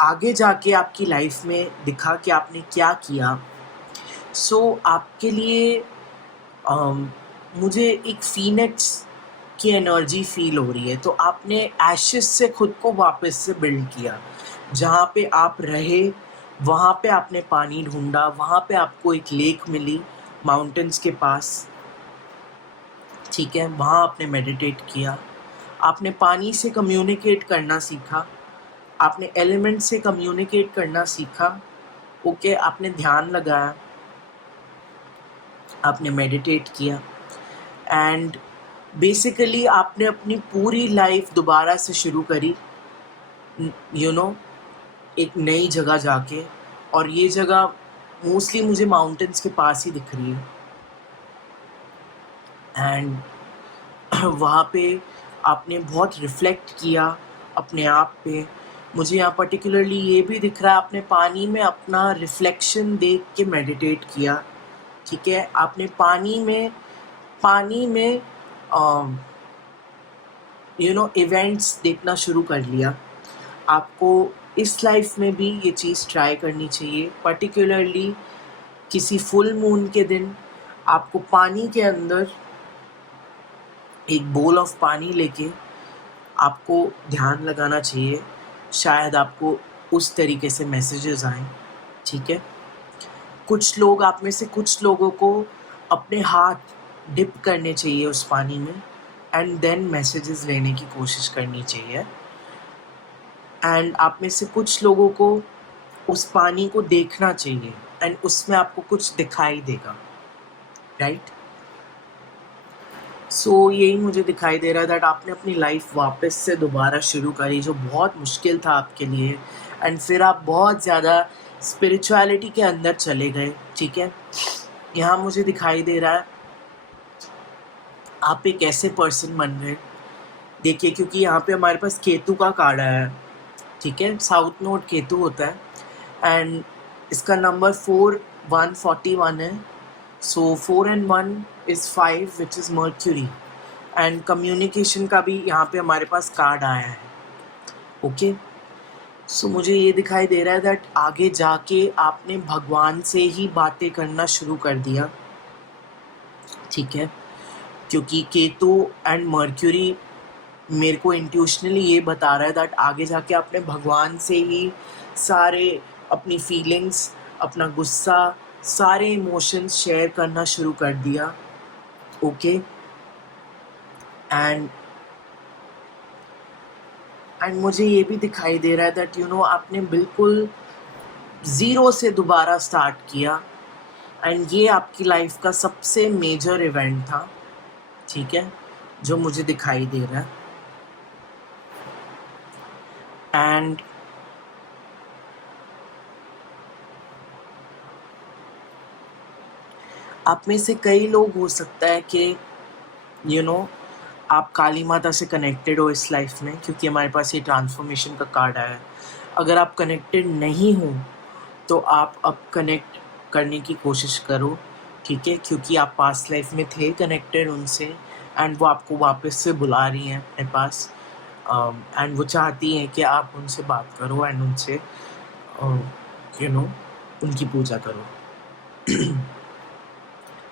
आगे जाके आपकी लाइफ में दिखा कि आपने क्या किया, सो आपके लिए मुझे एक फीनिक्स की एनर्जी फील हो रही है. तो आपने एशेस से खुद को वापस से बिल्ड किया. जहाँ पे आप रहे वहाँ पे आपने पानी ढूंढा, वहाँ पे आपको एक लेक मिली माउंटेन्स के पास, ठीक है. वहाँ आपने मेडिटेट किया, आपने पानी से कम्युनिकेट करना सीखा, आपने एलिमेंट से कम्युनिकेट करना सीखा, ओके. आपने ध्यान लगाया, आपने मेडिटेट किया, एंड बेसिकली आपने अपनी पूरी लाइफ दोबारा से शुरू करी, एक नई जगह जाके. और ये जगह मोस्टली मुझे माउंटेन्स के पास ही दिख रही है. एंड वहाँ पे आपने बहुत रिफ्लेक्ट किया अपने आप पे. मुझे यहाँ पर्टिकुलरली ये भी दिख रहा है आपने पानी में अपना रिफ्लेक्शन देख के मेडिटेट किया, ठीक है. आपने पानी में इवेंट्स देखना शुरू कर लिया. आपको इस लाइफ में भी ये चीज़ ट्राई करनी चाहिए. पर्टिकुलरली किसी फुल मून के दिन आपको पानी के अंदर एक बोल ऑफ पानी लेके आपको ध्यान लगाना चाहिए. शायद आपको उस तरीके से मैसेजेस आएँ, ठीक है. कुछ लोग, आप में से कुछ लोगों को अपने हाथ डिप करने चाहिए उस पानी में, एंड देन मैसेजेस लेने की कोशिश करनी चाहिए. एंड आप में से कुछ लोगों को उस पानी को देखना चाहिए, एंड उसमें आपको कुछ दिखाई देगा, राइट. सो यही मुझे दिखाई दे रहा है दैट आपने अपनी लाइफ वापस से दोबारा शुरू करी, जो बहुत मुश्किल था आपके लिए. एंड फिर आप बहुत ज़्यादा स्पिरिचुअलिटी के अंदर चले गए, ठीक है। यहाँ मुझे दिखाई दे रहा है आप एक ऐसे पर्सन बन गए, देखिए, क्योंकि यहाँ पे हमारे पास केतु का कार्ड आया है, ठीक है। साउथ नोड केतु होता है एंड इसका नंबर 4141 है। सो 4 and 1 is 5 which is Mercury and communication का भी यहाँ पे हमारे पास कार्ड आया है, ओके। सो मुझे ये दिखाई दे रहा है दैट आगे जाके आपने भगवान से ही बातें करना शुरू कर दिया, ठीक है, क्योंकि केतु एंड मर्क्यूरी मेरे को इंट्यूशनली ये बता रहा है दैट आगे जाके आपने भगवान से ही सारे अपनी फीलिंग्स, अपना गुस्सा, सारे इमोशंस शेयर करना शुरू कर दिया, ओके। एंड मुझे ये भी दिखाई दे रहा है दैट आपने बिल्कुल ज़ीरो से दोबारा स्टार्ट किया एंड ये आपकी लाइफ का सबसे मेजर इवेंट था, ठीक है, जो मुझे दिखाई दे रहा है। एंड आप में से कई लोग हो सकता है कि आप काली माता से कनेक्टेड हो इस लाइफ में, क्योंकि हमारे पास ये ट्रांसफॉर्मेशन का कार्ड आया है। अगर आप कनेक्टेड नहीं हो तो आप अब कनेक्ट करने की कोशिश करो, ठीक है, क्योंकि आप पास्ट लाइफ में थे कनेक्टेड उनसे एंड वो आपको वापस से बुला रही हैं अपने पास एंड वो चाहती हैं कि आप उनसे बात करो एंड उनसे उनकी पूजा करो।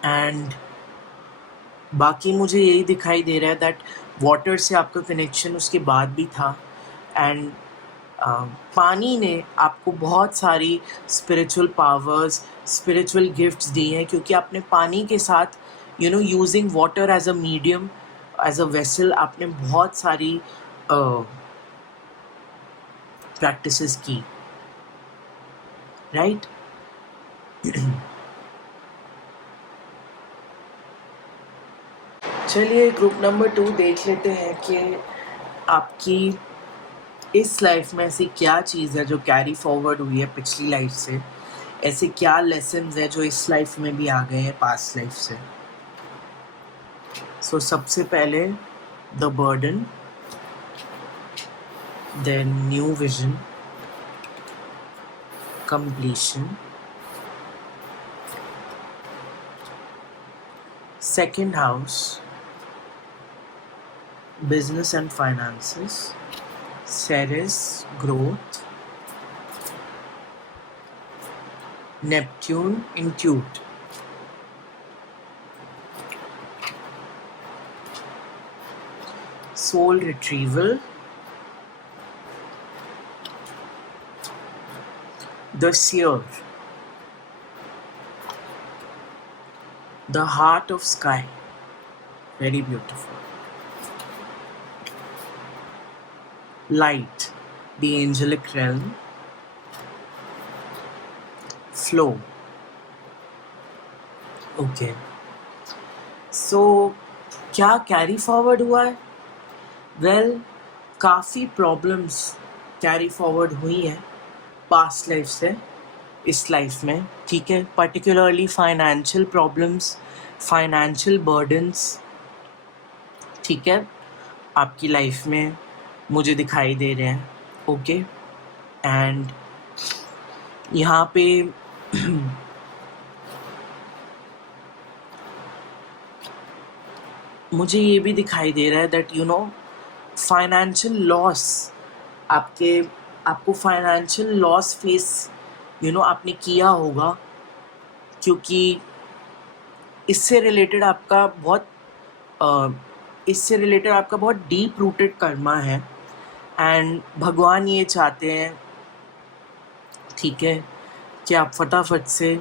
एंड बाकी मुझे यही दिखाई दे रहा है दैट वाटर से आपका कनेक्शन उसके बाद भी था एंड पानी ने आपको बहुत सारी स्पिरिचुअल पावर्स, स्पिरिचुअल गिफ्ट्स दी हैं, क्योंकि आपने पानी के साथ using water as a medium, as a vessel, आपने बहुत सारी प्रैक्टिसेस की, राइट। चलिए ग्रुप नंबर 2 देख लेते हैं कि आपकी इस लाइफ में ऐसी क्या चीज़ है जो कैरी फॉरवर्ड हुई है पिछली लाइफ से, ऐसे क्या लेसन्स है जो इस लाइफ में भी आ गए हैं पास्ट लाइफ से। सो सबसे पहले the burden, then new vision, completion, second house, business and finances, Ceres, growth, Neptune, intuit, soul retrieval, the seer, the heart of sky, very beautiful, light, the angelic realm, flow, okay। so क्या carry forward हुआ है? Well काफ़ी problems carry forward हुई हैं past life से इस life में, ठीक है, particularly financial problems, financial burdens, ठीक है, आपकी लाइफ में मुझे दिखाई दे रहे हैं, ओके। एंड यहाँ पे मुझे ये भी दिखाई दे रहा है दैट फाइनेंशियल लॉस, आपको फाइनेंशियल लॉस फेस आपने किया होगा, क्योंकि इससे रिलेटेड आपका बहुत डीप रूटेड कर्मा है एंड भगवान ये चाहते हैं, ठीक है, कि आप फटाफट से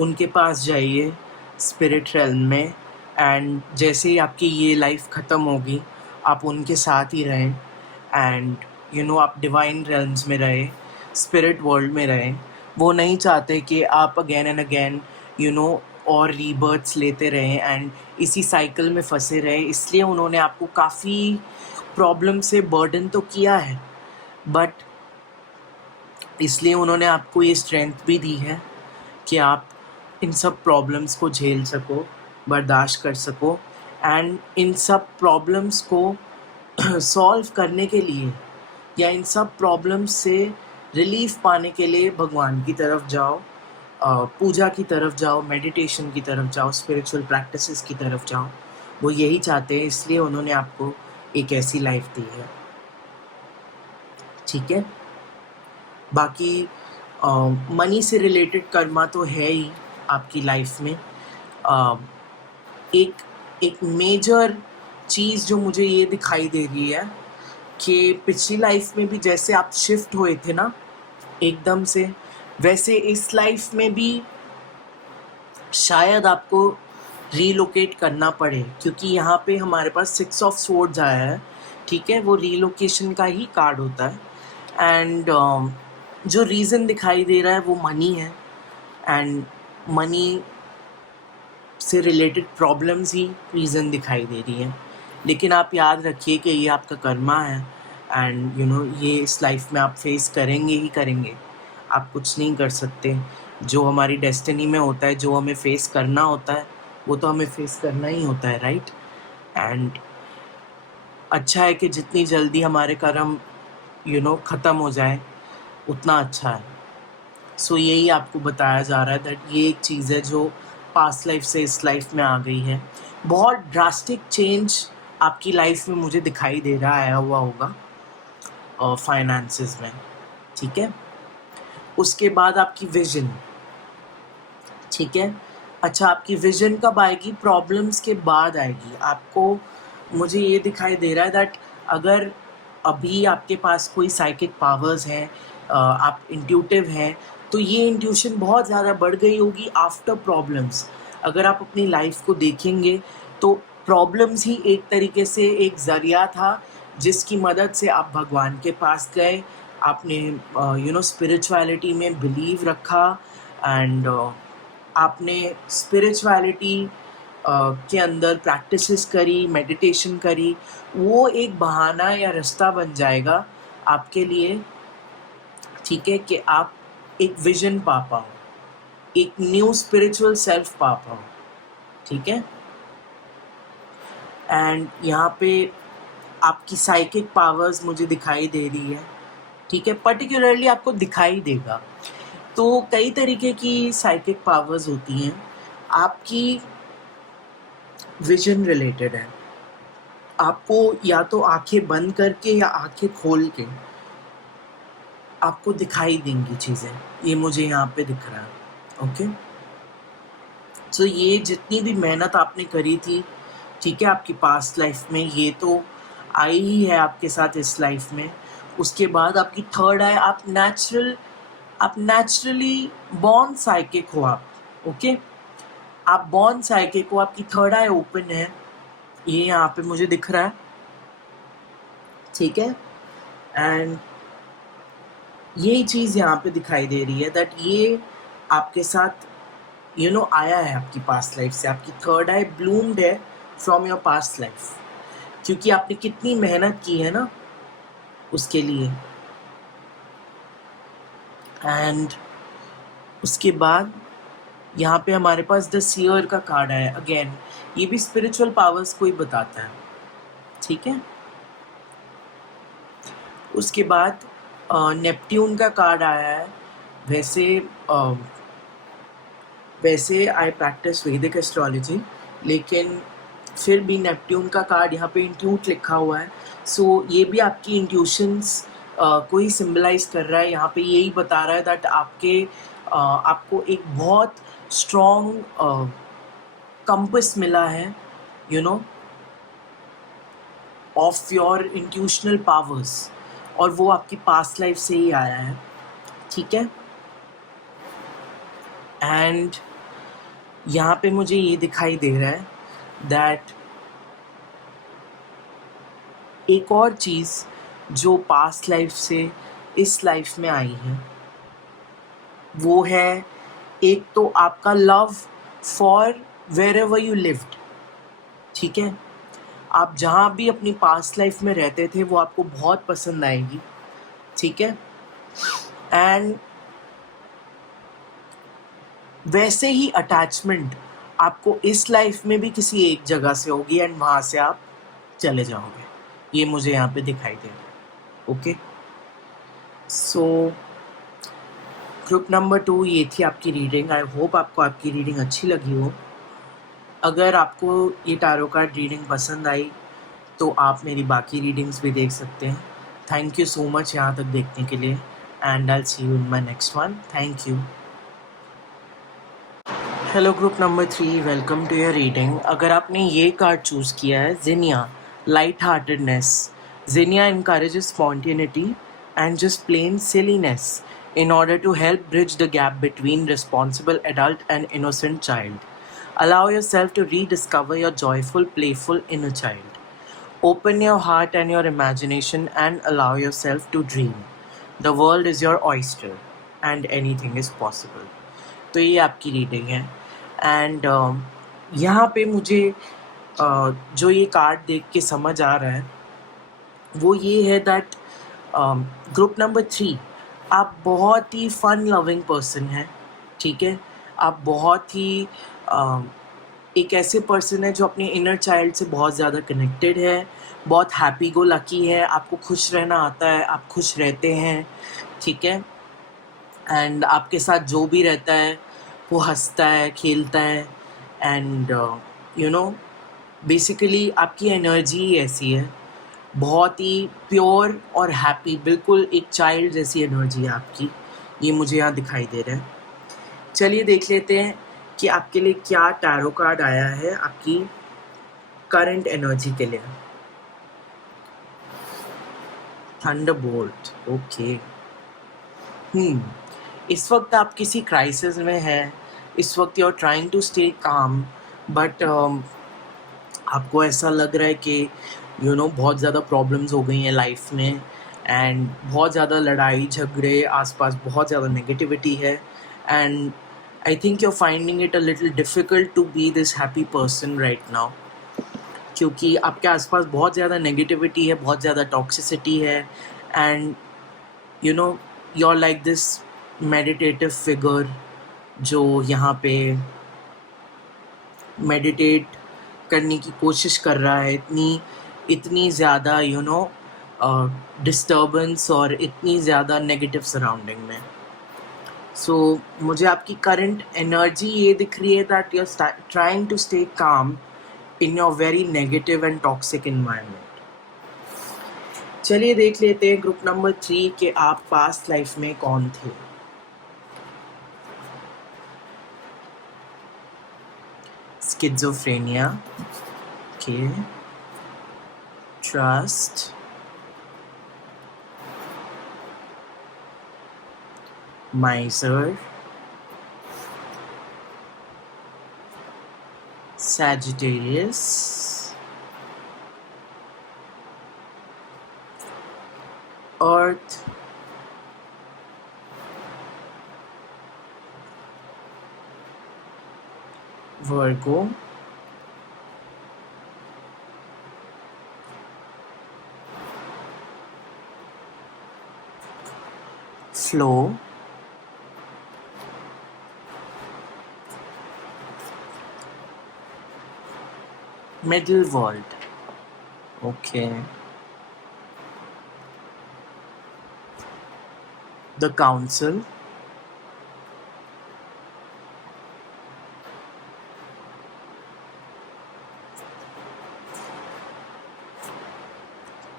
उनके पास जाइए स्पिरिट रेल्म में एंड जैसे ही आपकी ये लाइफ ख़त्म होगी आप उनके साथ ही रहें एंड आप डिवाइन रेल्म्स में रहें, स्पिरिट वर्ल्ड में रहें। वो नहीं चाहते कि आप अगेन एंड अगेन और रीबर्थ्स लेते रहें एंड इसी साइकिल में फंसे रहें, इसलिए उन्होंने आपको काफ़ी प्रॉब्लम से बर्डन तो किया है, बट इसलिए उन्होंने आपको ये स्ट्रेंथ भी दी है कि आप इन सब प्रॉब्लम्स को झेल सको, बर्दाश्त कर सको, एंड इन सब प्रॉब्लम्स को सॉल्व करने के लिए या इन सब प्रॉब्लम्स से रिलीफ पाने के लिए भगवान की तरफ जाओ, पूजा की तरफ जाओ, मेडिटेशन की तरफ जाओ, स्पिरिचुअल प्रैक्टिसेस की तरफ जाओ। वो यही चाहते हैं, इसलिए उन्होंने आपको एक ऐसी लाइफ दी है। ठीक है, बाकी मनी से रिलेटेड कर्मा तो है ही आपकी लाइफ में। एक एक मेजर चीज़ जो मुझे ये दिखाई दे रही है कि पिछली लाइफ में भी जैसे आप शिफ्ट हुए थे ना एकदम से, वैसे इस लाइफ में भी शायद आपको रीलोकेट करना पड़े, क्योंकि यहाँ पे हमारे पास 6 ऑफ स्वॉर्ड्स आया है। ठीक है, वो रीलोकेशन का ही कार्ड होता है। एंड जो रीज़न दिखाई दे रहा है वो मनी है, एंड मनी से रिलेटेड प्रॉब्लम्स ही रीज़न दिखाई दे रही हैं। लेकिन आप याद रखिए कि ये आपका कर्मा है, एंड ये इस लाइफ में आप फेस करेंगे ही करेंगे। आप कुछ नहीं कर सकते। जो हमारी डेस्टिनी में होता है, जो हमें फेस करना होता है, वो तो हमें फेस करना ही होता है, राइट। एंड अच्छा है कि जितनी जल्दी हमारे कर्म ख़त्म हो जाए उतना अच्छा है। सो यही आपको बताया जा रहा है दैट ये एक चीज़ है जो पास्ट लाइफ से इस लाइफ में आ गई है। बहुत ड्रास्टिक चेंज आपकी लाइफ में मुझे दिखाई दे रहा आया हुआ होगा फाइनेंसेस में। ठीक है, उसके बाद आपकी विजन। ठीक है, अच्छा आपकी विजन कब आएगी? प्रॉब्लम्स के बाद आएगी। आपको मुझे ये दिखाई दे रहा है दैट अगर अभी आपके पास कोई साइकिक पावर्स हैं, आप इंट्यूटिव हैं, तो ये इंट्यूशन बहुत ज़्यादा बढ़ गई होगी आफ्टर प्रॉब्लम्स। अगर आप अपनी लाइफ को देखेंगे तो प्रॉब्लम्स ही एक तरीके से एक ज़रिया था जिसकी मदद से आप भगवान के पास गए, आपने स्पिरिचुअलिटी में बिलीव रखा, एंड आपने स्पिरिचुअलिटी के अंदर प्रैक्टिसेस करी, मेडिटेशन करी। वो एक बहाना या रास्ता बन जाएगा आपके लिए, ठीक है, कि आप एक विजन पा पाओ, एक न्यू स्पिरिचुअल सेल्फ पा पाओ। ठीक है, एंड यहाँ पे आपकी साइकिक पावर्स मुझे दिखाई दे रही है। ठीक है, पर्टिकुलरली आपको दिखाई देगा। तो कई तरीके की साइकिक पावर्स होती हैं। आपकी विजन रिलेटेड है। आपको या तो आंखें बंद करके या आंखें खोल के आपको दिखाई देंगी चीज़ें। ये मुझे यहाँ पे दिख रहा है। ओके, सो ये जितनी भी मेहनत आपने करी थी, ठीक है, आपकी पास्ट लाइफ में, ये तो आई ही है आपके साथ इस लाइफ में। उसके बाद आपकी थर्ड आई, आप नेचुरली बॉर्न साइकिक हो आप। ओके, आप बॉर्न साइकिक हो, आपकी थर्ड आई ओपन है, ये यहाँ पे मुझे दिख रहा है। ठीक है, एंड यही चीज़ यहाँ पे दिखाई दे रही है दैट ये आपके साथ आया है आपकी पास्ट लाइफ से। आपकी थर्ड आई ब्लूम्ड है फ्रॉम योर पास्ट लाइफ, क्योंकि आपने कितनी मेहनत की है ना उसके लिए। एंड उसके बाद यहाँ पे हमारे पास द सीयर का कार्ड है। अगेन ये भी स्पिरिचुअल पावर्स को ही बताता है। ठीक है, उसके बाद नेपट्यून का कार्ड आया है। वैसे आई प्रैक्टिस वैदिक एस्ट्रोलॉजी, लेकिन फिर भी नेपट्यून का कार्ड यहाँ पे इंट्यूट लिखा हुआ है। सो ये भी आपकी इंट्यूशंस को ही सिम्बलाइज कर रहा है। यहाँ पे यही बता रहा है दैट आपको एक बहुत स्ट्रॉन्ग कंपस मिला है ऑफ योर इंट्यूशनल पावर्स, और वो आपकी पास्ट लाइफ से ही आया है। ठीक है, एंड यहाँ पे मुझे ये दिखाई दे रहा है दैट एक और चीज़ जो पास्ट लाइफ से इस लाइफ में आई है वो है, एक तो आपका love for wherever you lived. ठीक है, आप जहाँ भी अपनी पास्ट लाइफ में रहते थे वो आपको बहुत पसंद आएगी। ठीक है, एंड वैसे ही अटैचमेंट आपको इस लाइफ में भी किसी एक जगह से होगी एंड वहाँ से आप चले जाओगे, ये मुझे यहाँ पे दिखाई दे रहा है। ओके, सो ग्रुप नंबर 2 ये थी आपकी रीडिंग। आई होप आपको आपकी रीडिंग अच्छी लगी हो। अगर आपको ये टैरो कार्ड रीडिंग पसंद आई तो आप मेरी बाकी रीडिंग्स भी देख सकते हैं। थैंक यू सो मच यहाँ तक देखने के लिए, and I see you in my next one. Thank you. Hello group number 3, welcome to your reading. अगर आपने ये कार्ड चूज़ किया है, zinnia, light heartedness. Zinnia encourages spontaneity and just plain silliness in order to help bridge the gap between responsible adult and innocent child. Allow yourself to rediscover your joyful, playful inner child. Open your heart and your imagination and allow yourself to dream. The world is your oyster and anything is possible. तो ये आपकी reading है। And यहाँ पे मुझे जो ये card देख के समझ आ रहा है वो ये है दैट ग्रुप नंबर 3 आप बहुत ही फन लविंग पर्सन हैं, ठीक है। आप बहुत ही एक ऐसे पर्सन है जो अपने इनर चाइल्ड से बहुत ज़्यादा कनेक्टेड है, बहुत हैप्पी गो लकी है, आपको खुश रहना आता है, आप खुश रहते हैं, ठीक है। एंड आपके साथ जो भी रहता है वो हंसता है, खेलता है, एंड यू नो बेसिकली आपकी एनर्जी ही ऐसी है, बहुत ही प्योर और हैप्पी, बिल्कुल एक चाइल्ड जैसी एनर्जी है आपकी, ये मुझे यहाँ दिखाई दे रहा है। चलिए देख लेते हैं कि आपके लिए क्या टैरो कार्ड आया है आपकी करंट एनर्जी के लिए। Thunderbolt, okay. इस वक्त आप किसी क्राइसिस में हैं, इस वक्त you are trying to stay calm, but आपको ऐसा लग रहा है कि बहुत ज़्यादा प्रॉब्लम्स हो गई हैं लाइफ में, एंड बहुत ज़्यादा लड़ाई झगड़े, आसपास बहुत ज़्यादा नेगेटिविटी है, and I think you are finding it a little difficult to be this happy person right now, क्योंकि आपके आसपास बहुत ज़्यादा नेगेटिविटी है, बहुत ज़्यादा टॉक्सिसिटी है, and you are like this meditative figure जो यहाँ पे मेडिटेट करने की कोशिश कर रहा है, इतनी ज़्यादा डिस्टर्बेंस और इतनी ज़्यादा नेगेटिव सराउंडिंग में। सो मुझे आपकी करंट एनर्जी ये दिख रही है that you are trying to stay calm in your very negative and toxic environment. चलिए देख लेते हैं ग्रुप नंबर 3 के आप पास्ट लाइफ में कौन थे। Schizophrenia, okay, trust, miser, Sagittarius, Earth, Virgo, Flow, Middle World, okay, the Council,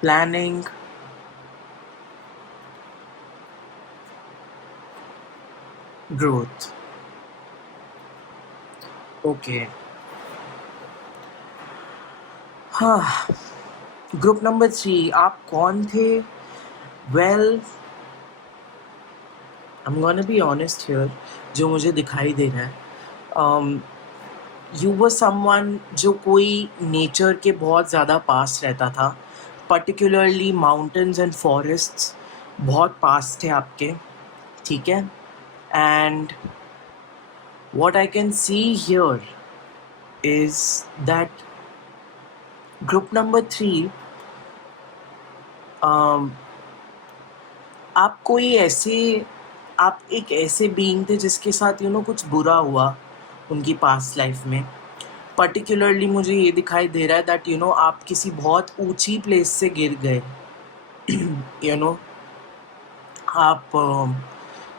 Planning, Growth, okay। हाँ, ग्रुप नंबर 3 आप कौन थे? Well, I am gonna be honest here, जो मुझे दिखाई दे रहा है, यू वर समवन जो कोई नेचर के बहुत ज़्यादा पास रहता था, पर्टिकुलरली माउंटेन्स एंड फॉरेस्ट्स बहुत पास थे आपके, ठीक है। And what I can see here is that group number 3 आप कोई ऐसे आप एक ऐसे बीइंग थे जिसके साथ कुछ बुरा हुआ उनकी पास्ट लाइफ में। पर्टिकुलरली मुझे ये दिखाई दे रहा है दैट आप किसी बहुत ऊंची प्लेस से गिर गए। यू नो आप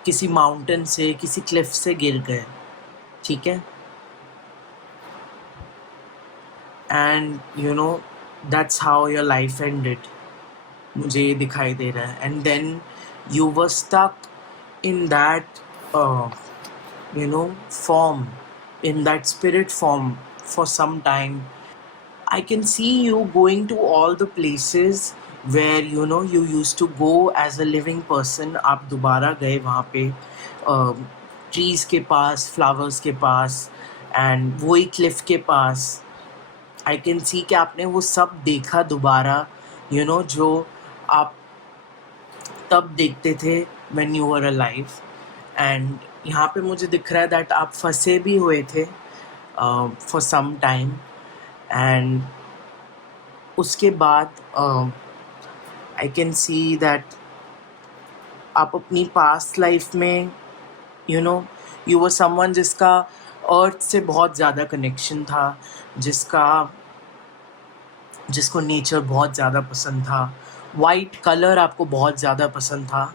किसी माउंटेन से, किसी क्लिफ से गिर गए, ठीक है। And that's how your life ended, मुझे ये दिखाई दे रहा है। And then you were stuck in that form, in that spirit form for some time. I can see you going to all the places where you used to go as a living person. आप दोबारा गए वहाँ पे trees के पास, flowers के पास, and वही Cliff के पास। I can see कि आपने वो सब देखा दोबारा, जो आप तब देखते थे when you were alive. And यहाँ पे मुझे दिख रहा है दैट आप फंसे भी हुए थे फॉर सम टाइम। एंड उसके बाद आई कैन सी दैट आप अपनी पास्ट लाइफ में यू वर समवन जिसका अर्थ से बहुत ज़्यादा कनेक्शन था, जिसको नेचर बहुत ज़्यादा पसंद था। वाइट कलर आपको बहुत ज़्यादा पसंद था,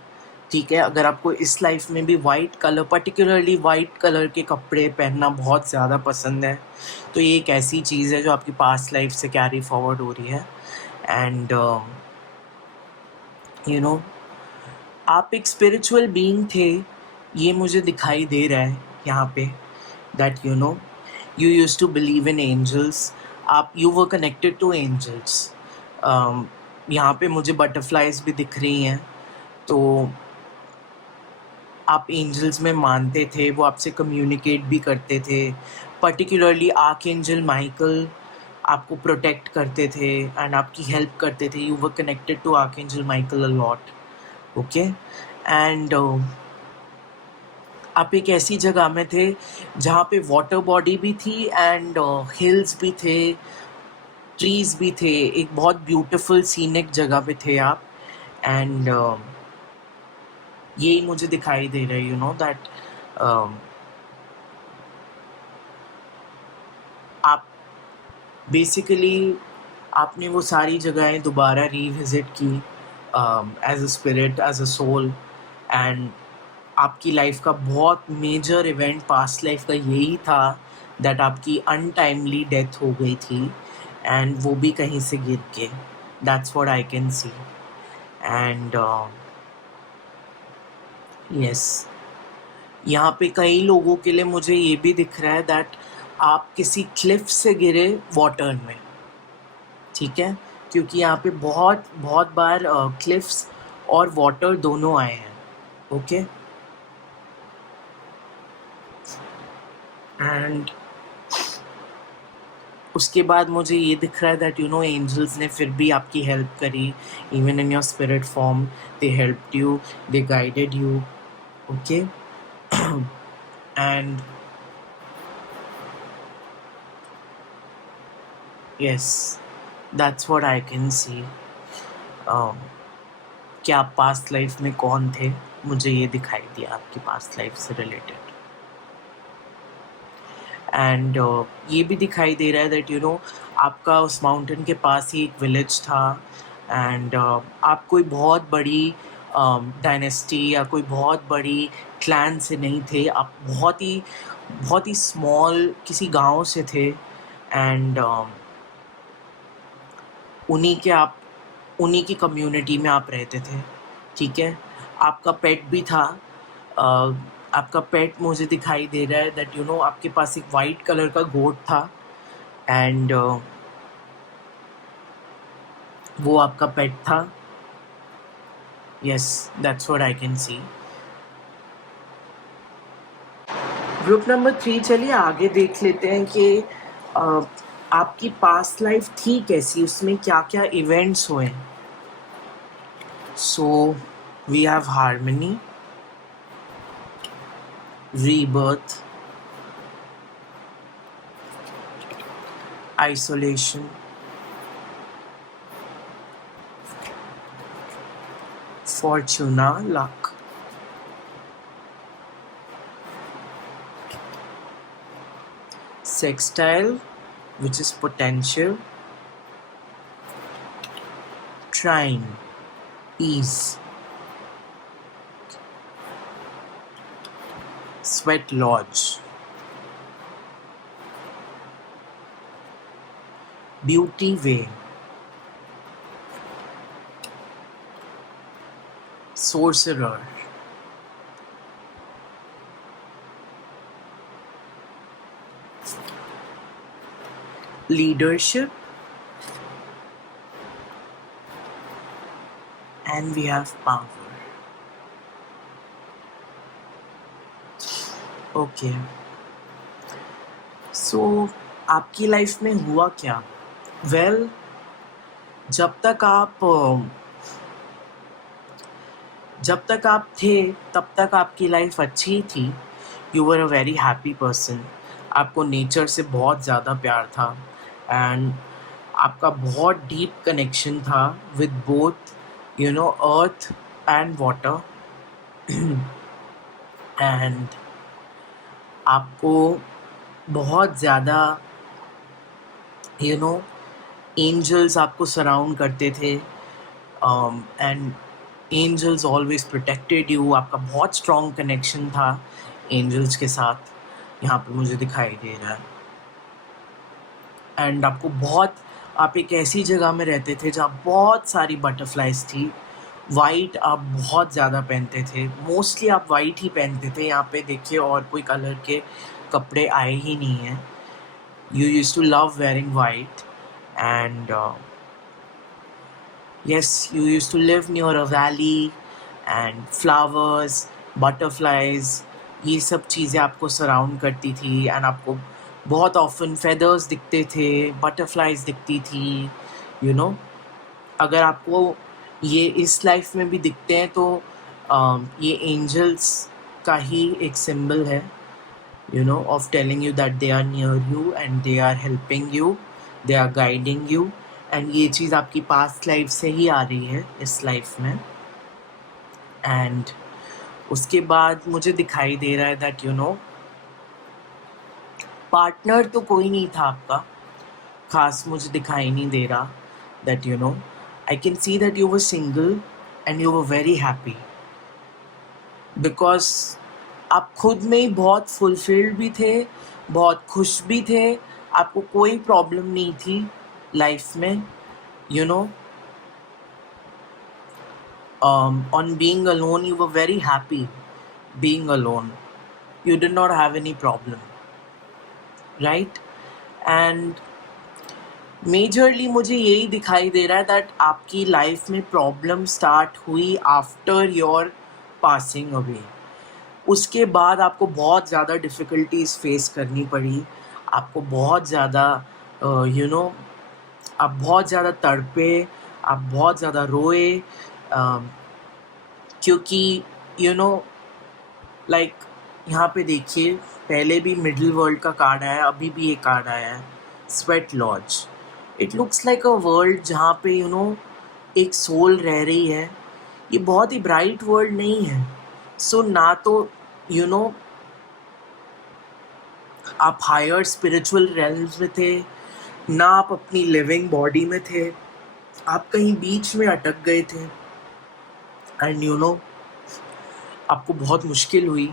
ठीक है। अगर आपको इस लाइफ में भी white colour, particularly white colour के कपड़े पहनना बहुत ज़्यादा पसंद है, तो ये एक ऐसी चीज़ है जो आपकी पास्ट लाइफ से कैरी फॉरवर्ड हो रही है। एंड आप एक स्पिरिचुअल बीइंग थे, ये मुझे दिखाई दे रहा है यहाँ पे, that you used to believe in angels. you were connected to angels. यहाँ पे मुझे बटरफ्लाइज भी दिख रही हैं, तो आप एंजल्स में मानते थे, वो आपसे कम्युनिकेट भी करते थे। पर्टिकुलरली आर्कएंजल माइकल आपको प्रोटेक्ट करते थे एंड आपकी हेल्प करते थे। You were connected to archangel Michael a lot, okay. And आप एक ऐसी जगह में थे जहाँ पे वाटर बॉडी भी थी एंड हिल्स भी थे, ट्रीज भी थे। एक बहुत ब्यूटीफुल सीनिक जगह पे थे आप। एंड यही मुझे दिखाई दे रहा है दैट आप बेसिकली आपने वो सारी जगहें दोबारा रिविजिट की as a spirit, as a soul. And आपकी लाइफ का बहुत मेजर इवेंट पास्ट लाइफ का यही था दैट आपकी अनटाइमली डेथ हो गई थी, एंड वो भी कहीं से गिर के। That's what I can see. And yes, यहाँ पे कई लोगों के लिए मुझे ये भी दिख रहा है दैट आप किसी क्लिफ से गिरे वाटर में, ठीक है, क्योंकि यहाँ पे बहुत बहुत बार क्लिफ्स और वाटर दोनों आए हैं, ओके। एंड उसके बाद मुझे ये दिख रहा है दैट एंजल्स ने फिर भी आपकी हेल्प करी, even in your spirit form they helped you, they guided you, okay. And yes, that's what I can see. कि आप पास्ट लाइफ में कौन थे, मुझे ये दिखाई दिया आपकी पास्ट लाइफ से रिलेटेड। एंड ये भी दिखाई दे रहा है दैट आपका उस माउंटेन के पास ही एक विलेज था। एंड आप कोई बहुत बड़ी डायनेस्टी या कोई बहुत बड़ी क्लैन से नहीं थे, आप बहुत ही स्मॉल किसी गांव से थे। एंड उन्हीं की कम्युनिटी में आप रहते थे, ठीक है। आपका पेट भी था। आपका पेट मुझे दिखाई दे रहा है दैट आपके पास एक वाइट कलर का गोट था, एंड वो आपका पेट था। Yes, that's what I can see. Group number 3, चलिए आगे देख लेते हैं कि आपकी पास्ट लाइफ थी कैसी, उसमें क्या क्या इवेंट्स हुए। So we have harmony, rebirth, isolation, fortuna, luck, sextile, which is potential, trine, ease, sweat lodge, beauty way, sorcerer, leadership, and we have power. Okay. So आपकी लाइफ में हुआ क्या? Well, जब तक आप थे तब तक आपकी लाइफ अच्छी थी. You were a very happy person. आपको नेचर से बहुत ज़्यादा प्यार था एंड आपका बहुत डीप कनेक्शन था with both earth and water. And आपको बहुत ज़्यादा एंजल्स आपको सराउंड करते थे and angels always protected you. आपका बहुत स्ट्रॉन्ग कनेक्शन था एंजल्स के साथ, यहाँ पे मुझे दिखाई दे रहा है. एंड आप एक ऐसी जगह में रहते थे जहाँ बहुत सारी बटरफ्लाइज थी. वाइट आप बहुत ज़्यादा पहनते थे, मोस्टली आप वाइट ही पहनते थे. यहाँ पे देखिए और कोई कलर के कपड़े आए ही नहीं हैं. You used to love wearing white and yes, you used to live near a valley and flowers, butterflies, ये सब चीज़ें आपको सराउंड करती थी. एंड आपको बहुत ऑफन फेदर्स दिखते थे, बटरफ्लाइज दिखती थी. अगर आपको ये इस लाइफ में भी दिखते हैं तो ये एंजल्स का ही एक सिंबल है, of telling you that they are near you and they are helping you, they are guiding you. And ये चीज़ आपकी पास्ट लाइफ से ही आ रही है इस लाइफ में. एंड उसके बाद मुझे दिखाई दे रहा है दैट पार्टनर तो कोई नहीं था आपका खास. मुझे दिखाई नहीं दे रहा that I can see that you were single and you were very happy because आप खुद में ही बहुत फुलफिल्ड भी थे, बहुत खुश भी थे. आपको कोई प्रॉब्लम नहीं थी लाइफ में. On being alone, you were very happy being alone. You did not have any problem, right? And majorly मुझे यही दिखाई दे रहा है दैट आपकी लाइफ में प्रॉब्लम स्टार्ट हुई आफ्टर योर पासिंग अवे. उसके बाद आपको बहुत ज़्यादा डिफ़िकल्टीज फेस करनी पड़ी. आपको बहुत ज़्यादा आप बहुत ज़्यादा तड़पे, आप बहुत ज़्यादा रोए, क्योंकि लाइक यहाँ पे देखिए पहले भी मिडिल वर्ल्ड का कार्ड आया है, अभी भी एक कार्ड आया है sweat lodge. It looks like a world जहाँ पे एक सोल रह रही है. ये बहुत ही ब्राइट वर्ल्ड नहीं है. सो ना तो आप हायर स्पिरिचुअल रेल्म्स में थे, ना आप अपनी लिविंग बॉडी में थे. आप कहीं बीच में अटक गए थे एंड आपको बहुत मुश्किल हुई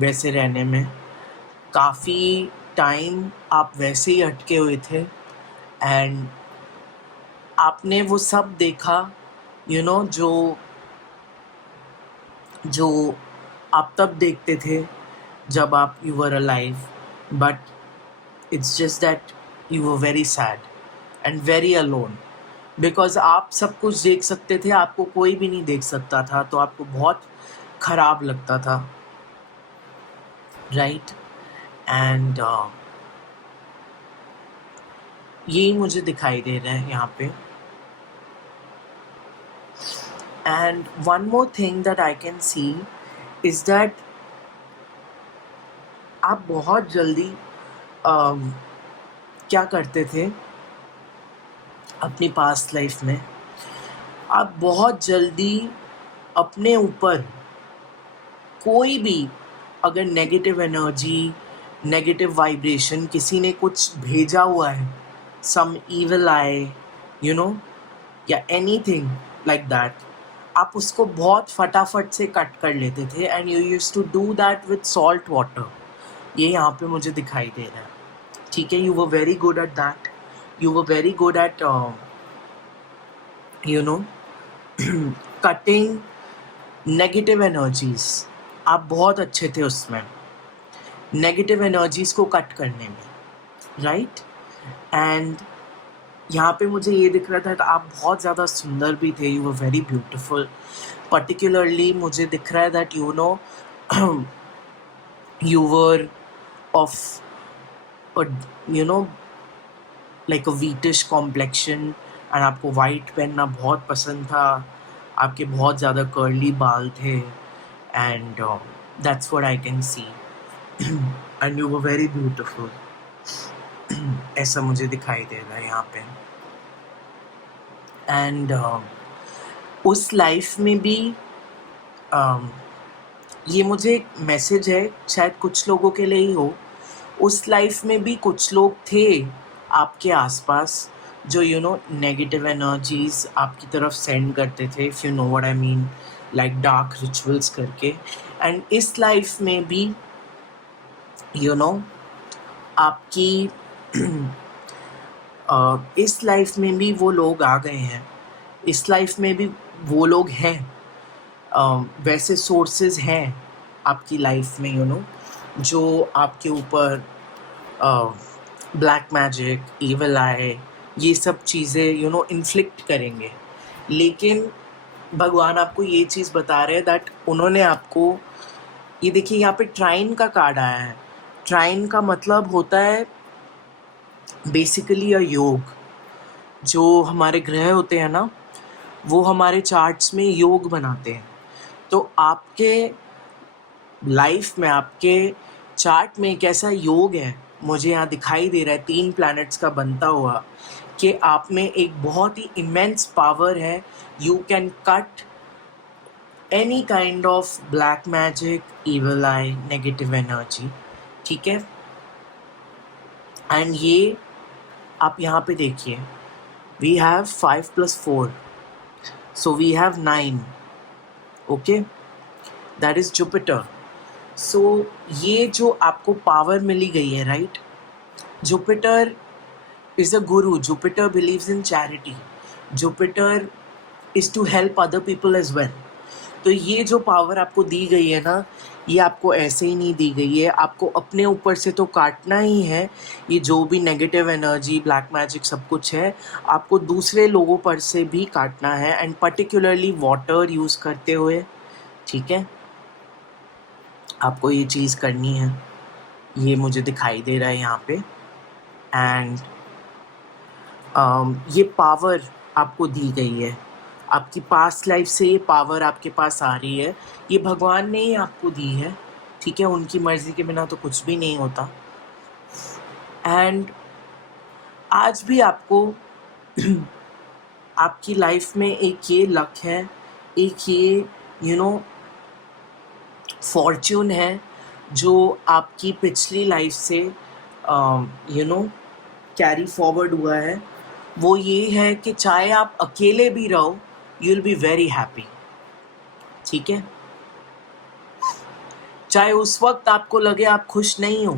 वैसे रहने में. काफ़ी टाइम आप वैसे ही अटके हुए थे एंड आपने वो सब देखा जो आप तब देखते थे जब आप you were alive. But it's just that you were very sad and very alone because आप सब कुछ देख सकते थे, आपको कोई भी नहीं देख सकता था. तो आपको बहुत ख़राब लगता था, राइट? एंड यही मुझे दिखाई दे रहा है यहाँ पे. And one more thing that I can see is that आप बहुत जल्दी क्या करते थे अपनी पास्ट लाइफ में, आप बहुत जल्दी अपने ऊपर कोई भी अगर नेगेटिव एनर्जी नेगेटिव वाइब्रेशन, किसी ने कुछ भेजा हुआ है, some evil eye, you know, या एनीथिंग लाइक दैट, आप उसको बहुत फटाफट से कट कर लेते थे and you used to do that with salt water. ये यहाँ पे मुझे दिखाई दे रहा है, ठीक है। You were very good at that, you were very good at you know cutting negative energies. आप बहुत अच्छे थे उसमें, नेगेटिव एनर्जीज को कट करने में, राइट। एंड यहाँ पे मुझे ये दिख रहा था कि आप बहुत ज़्यादा सुंदर भी थे, you were very beautiful. Particularly मुझे दिख रहा है that you no you were of you know like a wheatish complexion, and आपको वाइट पहनना बहुत पसंद था, आपके बहुत ज़्यादा कर्ली बाल थे, and that's what I can see, and you were very beautiful. ऐसा मुझे दिखाई दे रहा है यहाँ पे। एंड उस लाइफ में भी ये मुझे एक मैसेज है, शायद कुछ लोगों के लिए ही हो, उस लाइफ में भी कुछ लोग थे आपके आसपास जो यू नो नेगेटिव एनर्जीज आपकी तरफ सेंड करते थे, if you know what I mean, like dark rituals करके। एंड इस लाइफ में भी यू नो आपकी इस लाइफ में भी वो लोग आ गए हैं, इस लाइफ में भी वो लोग हैं, वैसे सोर्सेज हैं आपकी लाइफ में यू नो जो आपके ऊपर ब्लैक मैजिक, इविल आई, ये सब चीज़ें यू नो इन्फ्लिक्ट करेंगे। लेकिन भगवान आपको ये चीज़ बता रहे हैं दैट उन्होंने आपको, ये देखिए यहाँ पे ट्राइन का कार्ड आया है। ट्राइन का मतलब होता है बेसिकली अ योग। जो हमारे ग्रह होते हैं ना, वो हमारे चार्ट्स में योग बनाते हैं। तो आपके लाइफ में, आपके चार्ट में एक ऐसा योग है, मुझे यहाँ दिखाई दे रहा है 3 प्लैनेट्स का बनता हुआ, कि आप में एक बहुत ही इमेंस पावर है। You can cut any kind of black magic, evil I, negative energy, ठीक है। एंड ये आप यहाँ पे देखिए, we have 5 + 4, so we have 9, okay, that is Jupiter. So ये जो आपको पावर मिली गई है, right, Jupiter is a guru, Jupiter believes in charity, Jupiter is to help other people as well. तो ये जो पावर आपको दी गई है ना, ये आपको ऐसे ही नहीं दी गई है, आपको अपने ऊपर से तो काटना ही है। ये जो भी नेगेटिव एनर्जी, ब्लैक मैजिक सब कुछ है, आपको दूसरे लोगों पर से भी काटना है, एंड पर्टिकुलरली वाटर यूज़ करते हुए, ठीक है, आपको ये चीज़ करनी है। ये मुझे दिखाई दे रहा है यहाँ पे। एंड ये पावर आपको दी गई है, आपकी पास्ट लाइफ से ये पावर आपके पास आ रही है, ये भगवान ने ही आपको दी है, ठीक है। उनकी मर्ज़ी के बिना तो कुछ भी नहीं होता। एंड आज भी आपको आपकी लाइफ में एक ये लक है, एक ये यू नो फॉर्च्यून है, जो आपकी पिछली लाइफ से यू नो कैरी फॉरवर्ड हुआ है। वो ये है कि चाहे आप अकेले भी रहो, you will be very happy, ठीक है। चाहे उस वक्त आपको लगे आप खुश नहीं हो,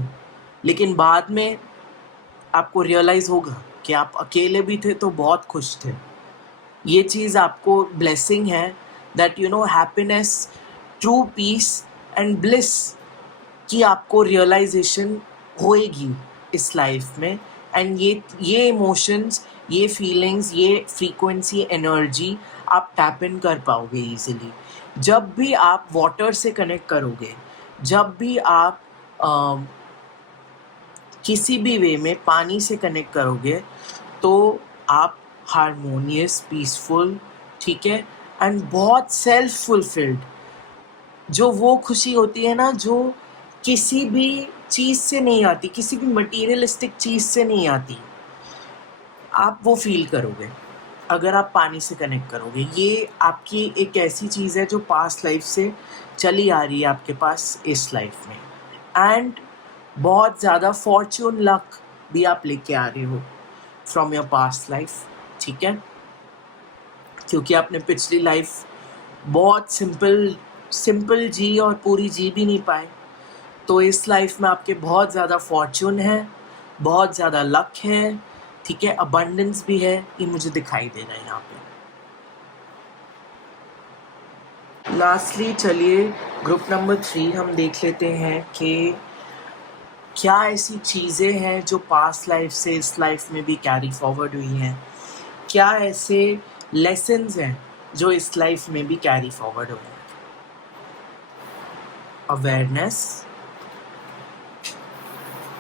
लेकिन बाद में आपको रियलाइज़ होगा कि आप अकेले भी थे तो बहुत खुश थे। ये चीज़ आपको ब्लेसिंग है, that you know happiness, true peace and bliss की आपको रियलाइजेशन होएगी इस लाइफ में। एंड ये इमोशंस, ये फीलिंग्स, ये फ्रीक्वेंसी, एनर्जी आप टैप इन कर पाओगे ईजिली जब भी आप वाटर से कनेक्ट करोगे, जब भी आप किसी भी वे में पानी से कनेक्ट करोगे, तो आप हारमोनियस, पीसफुल, ठीक है, एंड बहुत सेल्फ फुलफिल्ड, जो वो खुशी होती है ना जो किसी भी चीज़ से नहीं आती, किसी भी मटीरियलिस्टिक चीज़ से नहीं आती, आप वो फील करोगे अगर आप पानी से कनेक्ट करोगे। ये आपकी एक ऐसी चीज़ है जो पास्ट लाइफ से चली आ रही है आपके पास इस लाइफ में। एंड बहुत ज़्यादा फॉर्च्यून लक भी आप लेके आ रहे हो फ्रॉम योर पास्ट लाइफ, ठीक है, क्योंकि आपने पिछली लाइफ बहुत सिंपल जी और पूरी जी भी नहीं पाए। तो इस लाइफ में आपके बहुत ज़्यादा फॉर्च्यून है, बहुत ज़्यादा लक है, ठीक है, अबंडेंस भी है, ये मुझे दिखाई दे रहा है यहाँ पे। लास्टली चलिए ग्रुप नंबर 3 हम देख लेते हैं कि क्या ऐसी चीज़ें हैं जो पास्ट लाइफ से इस लाइफ में भी कैरी फॉरवर्ड हुई हैं, क्या ऐसे लेसन्स हैं जो इस लाइफ में भी कैरी फॉरवर्ड हुए हैं। Awareness,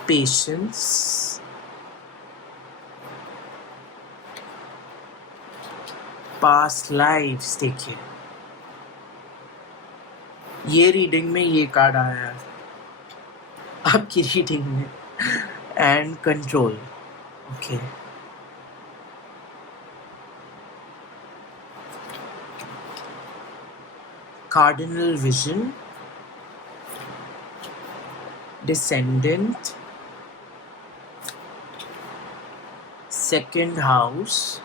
patience, past lifes. देखिए ये रीडिंग में ये कार्ड आया है आपकी रीडिंग में, and control. Okay, cardinal vision, descendant, second house,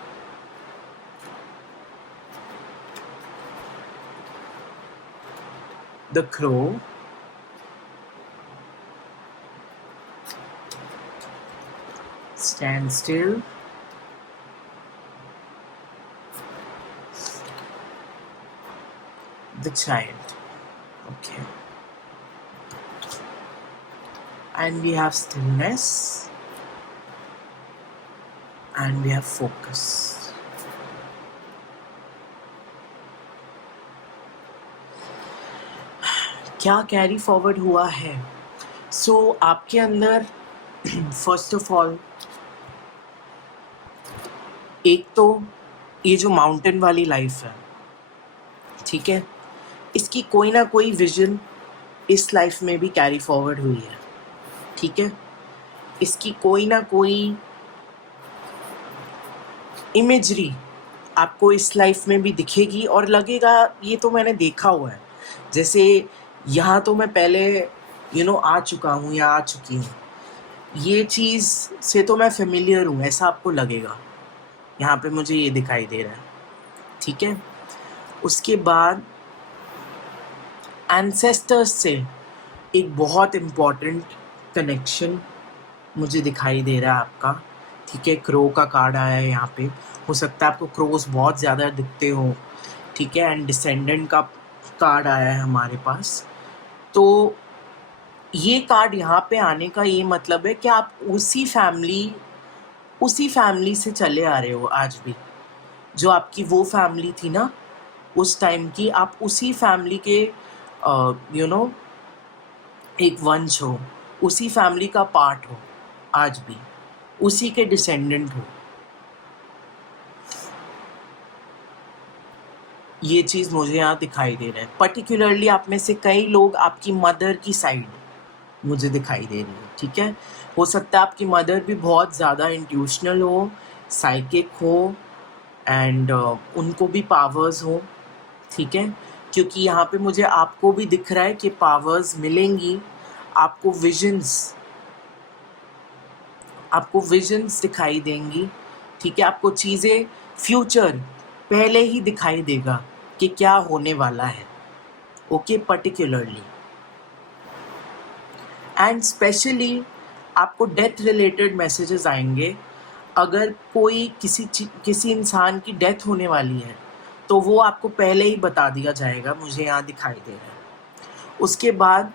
the crow, stand still, the child. Okay, and we have stillness, and we have focus. क्या कैरी फॉरवर्ड हुआ है? सो आपके अंदर फर्स्ट ऑफ ऑल एक तो ये जो माउंटेन वाली लाइफ है, ठीक है, इसकी कोई ना कोई विजन इस लाइफ में भी कैरी फॉरवर्ड हुई है, ठीक है, इसकी कोई ना कोई इमेजरी आपको इस लाइफ में भी दिखेगी और लगेगा ये तो मैंने देखा हुआ है, जैसे यहाँ तो मैं पहले आ चुका हूँ या आ चुकी हूँ, ये चीज़ से तो मैं फेमिलियर हूँ, ऐसा आपको लगेगा। यहाँ पे मुझे ये दिखाई दे रहा है, ठीक है। उसके बाद एंसेस्टर्स से एक बहुत इम्पॉर्टेंट कनेक्शन मुझे दिखाई दे रहा है आपका, ठीक है। क्रो का कार्ड आया है यहाँ पे, हो सकता है आपको क्रोस बहुत ज़्यादा दिखते हो, ठीक है। एंड डिसेंडेंट का कार्ड आया है हमारे पास। तो ये कार्ड यहाँ पे आने का ये मतलब है कि आप उसी फैमिली से चले आ रहे हो आज भी, जो आपकी वो फैमिली थी ना उस टाइम की, आप उसी फैमिली के एक वंश हो, उसी फैमिली का पार्ट हो, आज भी उसी के डिसेंडेंट हो। ये चीज़ मुझे यहाँ दिखाई दे रहा है। पर्टिकुलरली आप में से कई लोग आपकी मदर की साइड मुझे दिखाई दे रही है, ठीक है। हो सकता है आपकी मदर भी बहुत ज़्यादा इंट्यूशनल हो, साइकिक हो, एंड उनको भी पावर्स हो, ठीक है, क्योंकि यहाँ पे मुझे आपको भी दिख रहा है कि पावर्स मिलेंगी आपको, विजन्स दिखाई देंगी, ठीक है। आपको चीज़ें फ्यूचर पहले ही दिखाई देगा कि क्या होने वाला है, ओके, पर्टिकुलरली। एंड स्पेशली आपको डेथ रिलेटेड मैसेजेस आएंगे। अगर कोई किसी इंसान की डेथ होने वाली है तो वो आपको पहले ही बता दिया जाएगा, मुझे यहाँ दिखाई दे रहा है। उसके बाद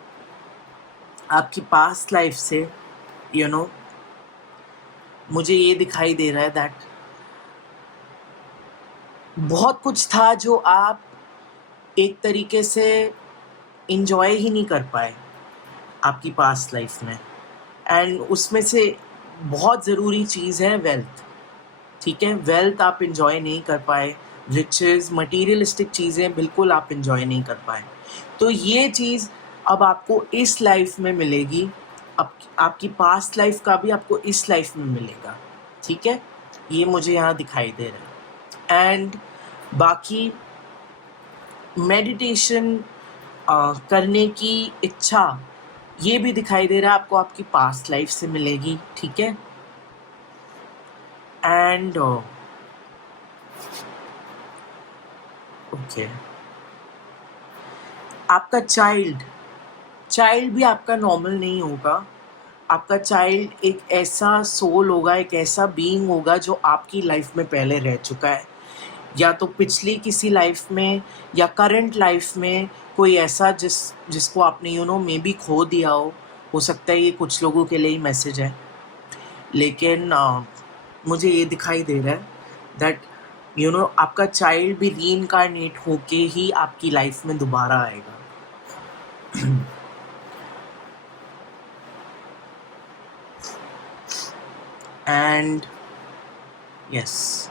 आपकी पास्ट लाइफ से मुझे ये दिखाई दे रहा है दैट बहुत कुछ था जो आप एक तरीके से इंजॉय ही नहीं कर पाए आपकी पास्ट लाइफ में, एंड उसमें से बहुत ज़रूरी चीज़ है वेल्थ, ठीक है। वेल्थ आप इंजॉय नहीं कर पाए, रिचेस, मटीरियलिस्टिक चीज़ें बिल्कुल आप इंजॉय नहीं कर पाए। तो ये चीज़ अब आपको इस लाइफ में मिलेगी, अब आपकी पास्ट लाइफ का भी आपको इस लाइफ में मिलेगा, ठीक है। ये मुझे यहाँ दिखाई दे रहा है। एंड बाकी मेडिटेशन करने की इच्छा ये भी दिखाई दे रहा है आपको आपकी पास्ट लाइफ से मिलेगी, ठीक है। एंड ओके, आपका चाइल्ड भी आपका नॉर्मल नहीं होगा। आपका चाइल्ड एक ऐसा सोल होगा, एक ऐसा बीइंग होगा जो आपकी लाइफ में पहले रह चुका है, या तो पिछली किसी लाइफ में या करंट लाइफ में कोई ऐसा जिसको आपने मे बी खो दिया हो सकता है। ये कुछ लोगों के लिए ही मैसेज है, लेकिन मुझे ये दिखाई दे रहा है दैट आपका चाइल्ड भी रीइंकार्नेट होके ही आपकी लाइफ में दोबारा आएगा। एंड यस,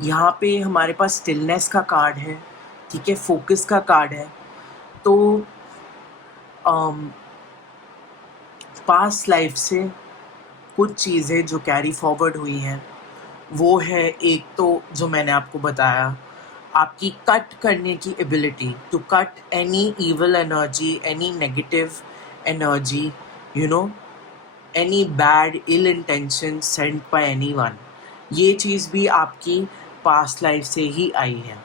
यहाँ पे हमारे पास स्टिलनेस का कार्ड है, ठीक है, फोकस का कार्ड है। तो पास्ट लाइफ से कुछ चीज़ें जो कैरी फॉरवर्ड हुई हैं वो है, एक तो जो मैंने आपको बताया, आपकी कट करने की ability to cut any evil energy, any negative energy, any bad ill intention sent by anyone. ये चीज़ भी आपकी पास्ट लाइफ से ही आई है।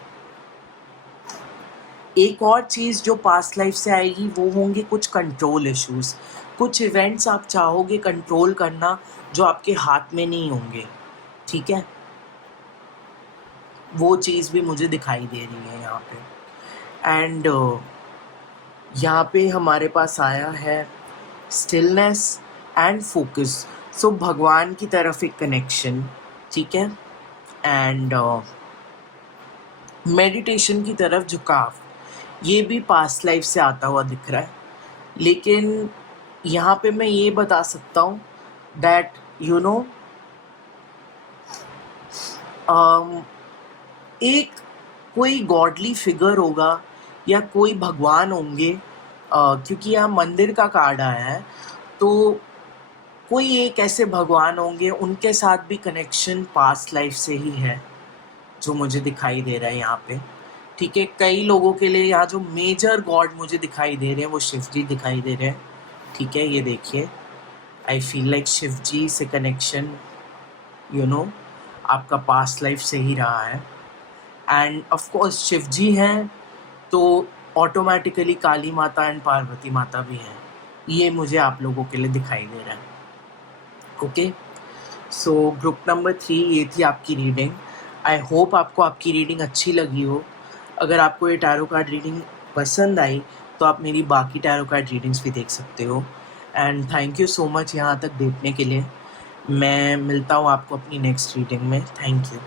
एक और चीज़ जो पास्ट लाइफ से आएगी वो होंगे कुछ कंट्रोल इश्यूज़, कुछ इवेंट्स आप चाहोगे कंट्रोल करना जो आपके हाथ में नहीं होंगे, ठीक है। वो चीज़ भी मुझे दिखाई दे रही है यहाँ पे। एंड यहाँ पे हमारे पास आया है स्टिलनेस एंड फोकस। सो भगवान की तरफ एक कनेक्शन, ठीक है, एंड मेडिटेशन की तरफ झुकाव, ये भी पास्ट लाइफ से आता हुआ दिख रहा है। लेकिन यहाँ पे मैं ये बता सकता हूँ दैट एक कोई गॉडली फिगर होगा या कोई भगवान होंगे, क्योंकि यहाँ मंदिर का कार्ड आया है, तो कोई एक ऐसे भगवान होंगे, उनके साथ भी कनेक्शन पास्ट लाइफ से ही है जो मुझे दिखाई दे रहा है यहाँ पे, ठीक है। कई लोगों के लिए यहाँ जो मेजर गॉड मुझे दिखाई दे रहे हैं वो शिव जी दिखाई दे रहे हैं, ठीक है। ये देखिए, आई फील लाइक शिव जी से कनेक्शन आपका पास्ट लाइफ से ही रहा है। एंड ऑफ कोर्स शिव जी हैं तो ऑटोमेटिकली काली माता एंड पार्वती माता भी हैं। ये मुझे आप लोगों के लिए दिखाई दे रहा है, ओके। सो ग्रुप नंबर 3 ये थी आपकी रीडिंग। आई होप आपको आपकी रीडिंग अच्छी लगी हो। अगर आपको ये टैरो कार्ड रीडिंग पसंद आई तो आप मेरी बाकी टैरो कार्ड रीडिंग्स भी देख सकते हो। And thank you so much यहाँ तक देखने के लिए। मैं मिलता हूँ आपको अपनी नेक्स्ट रीडिंग में। Thank you.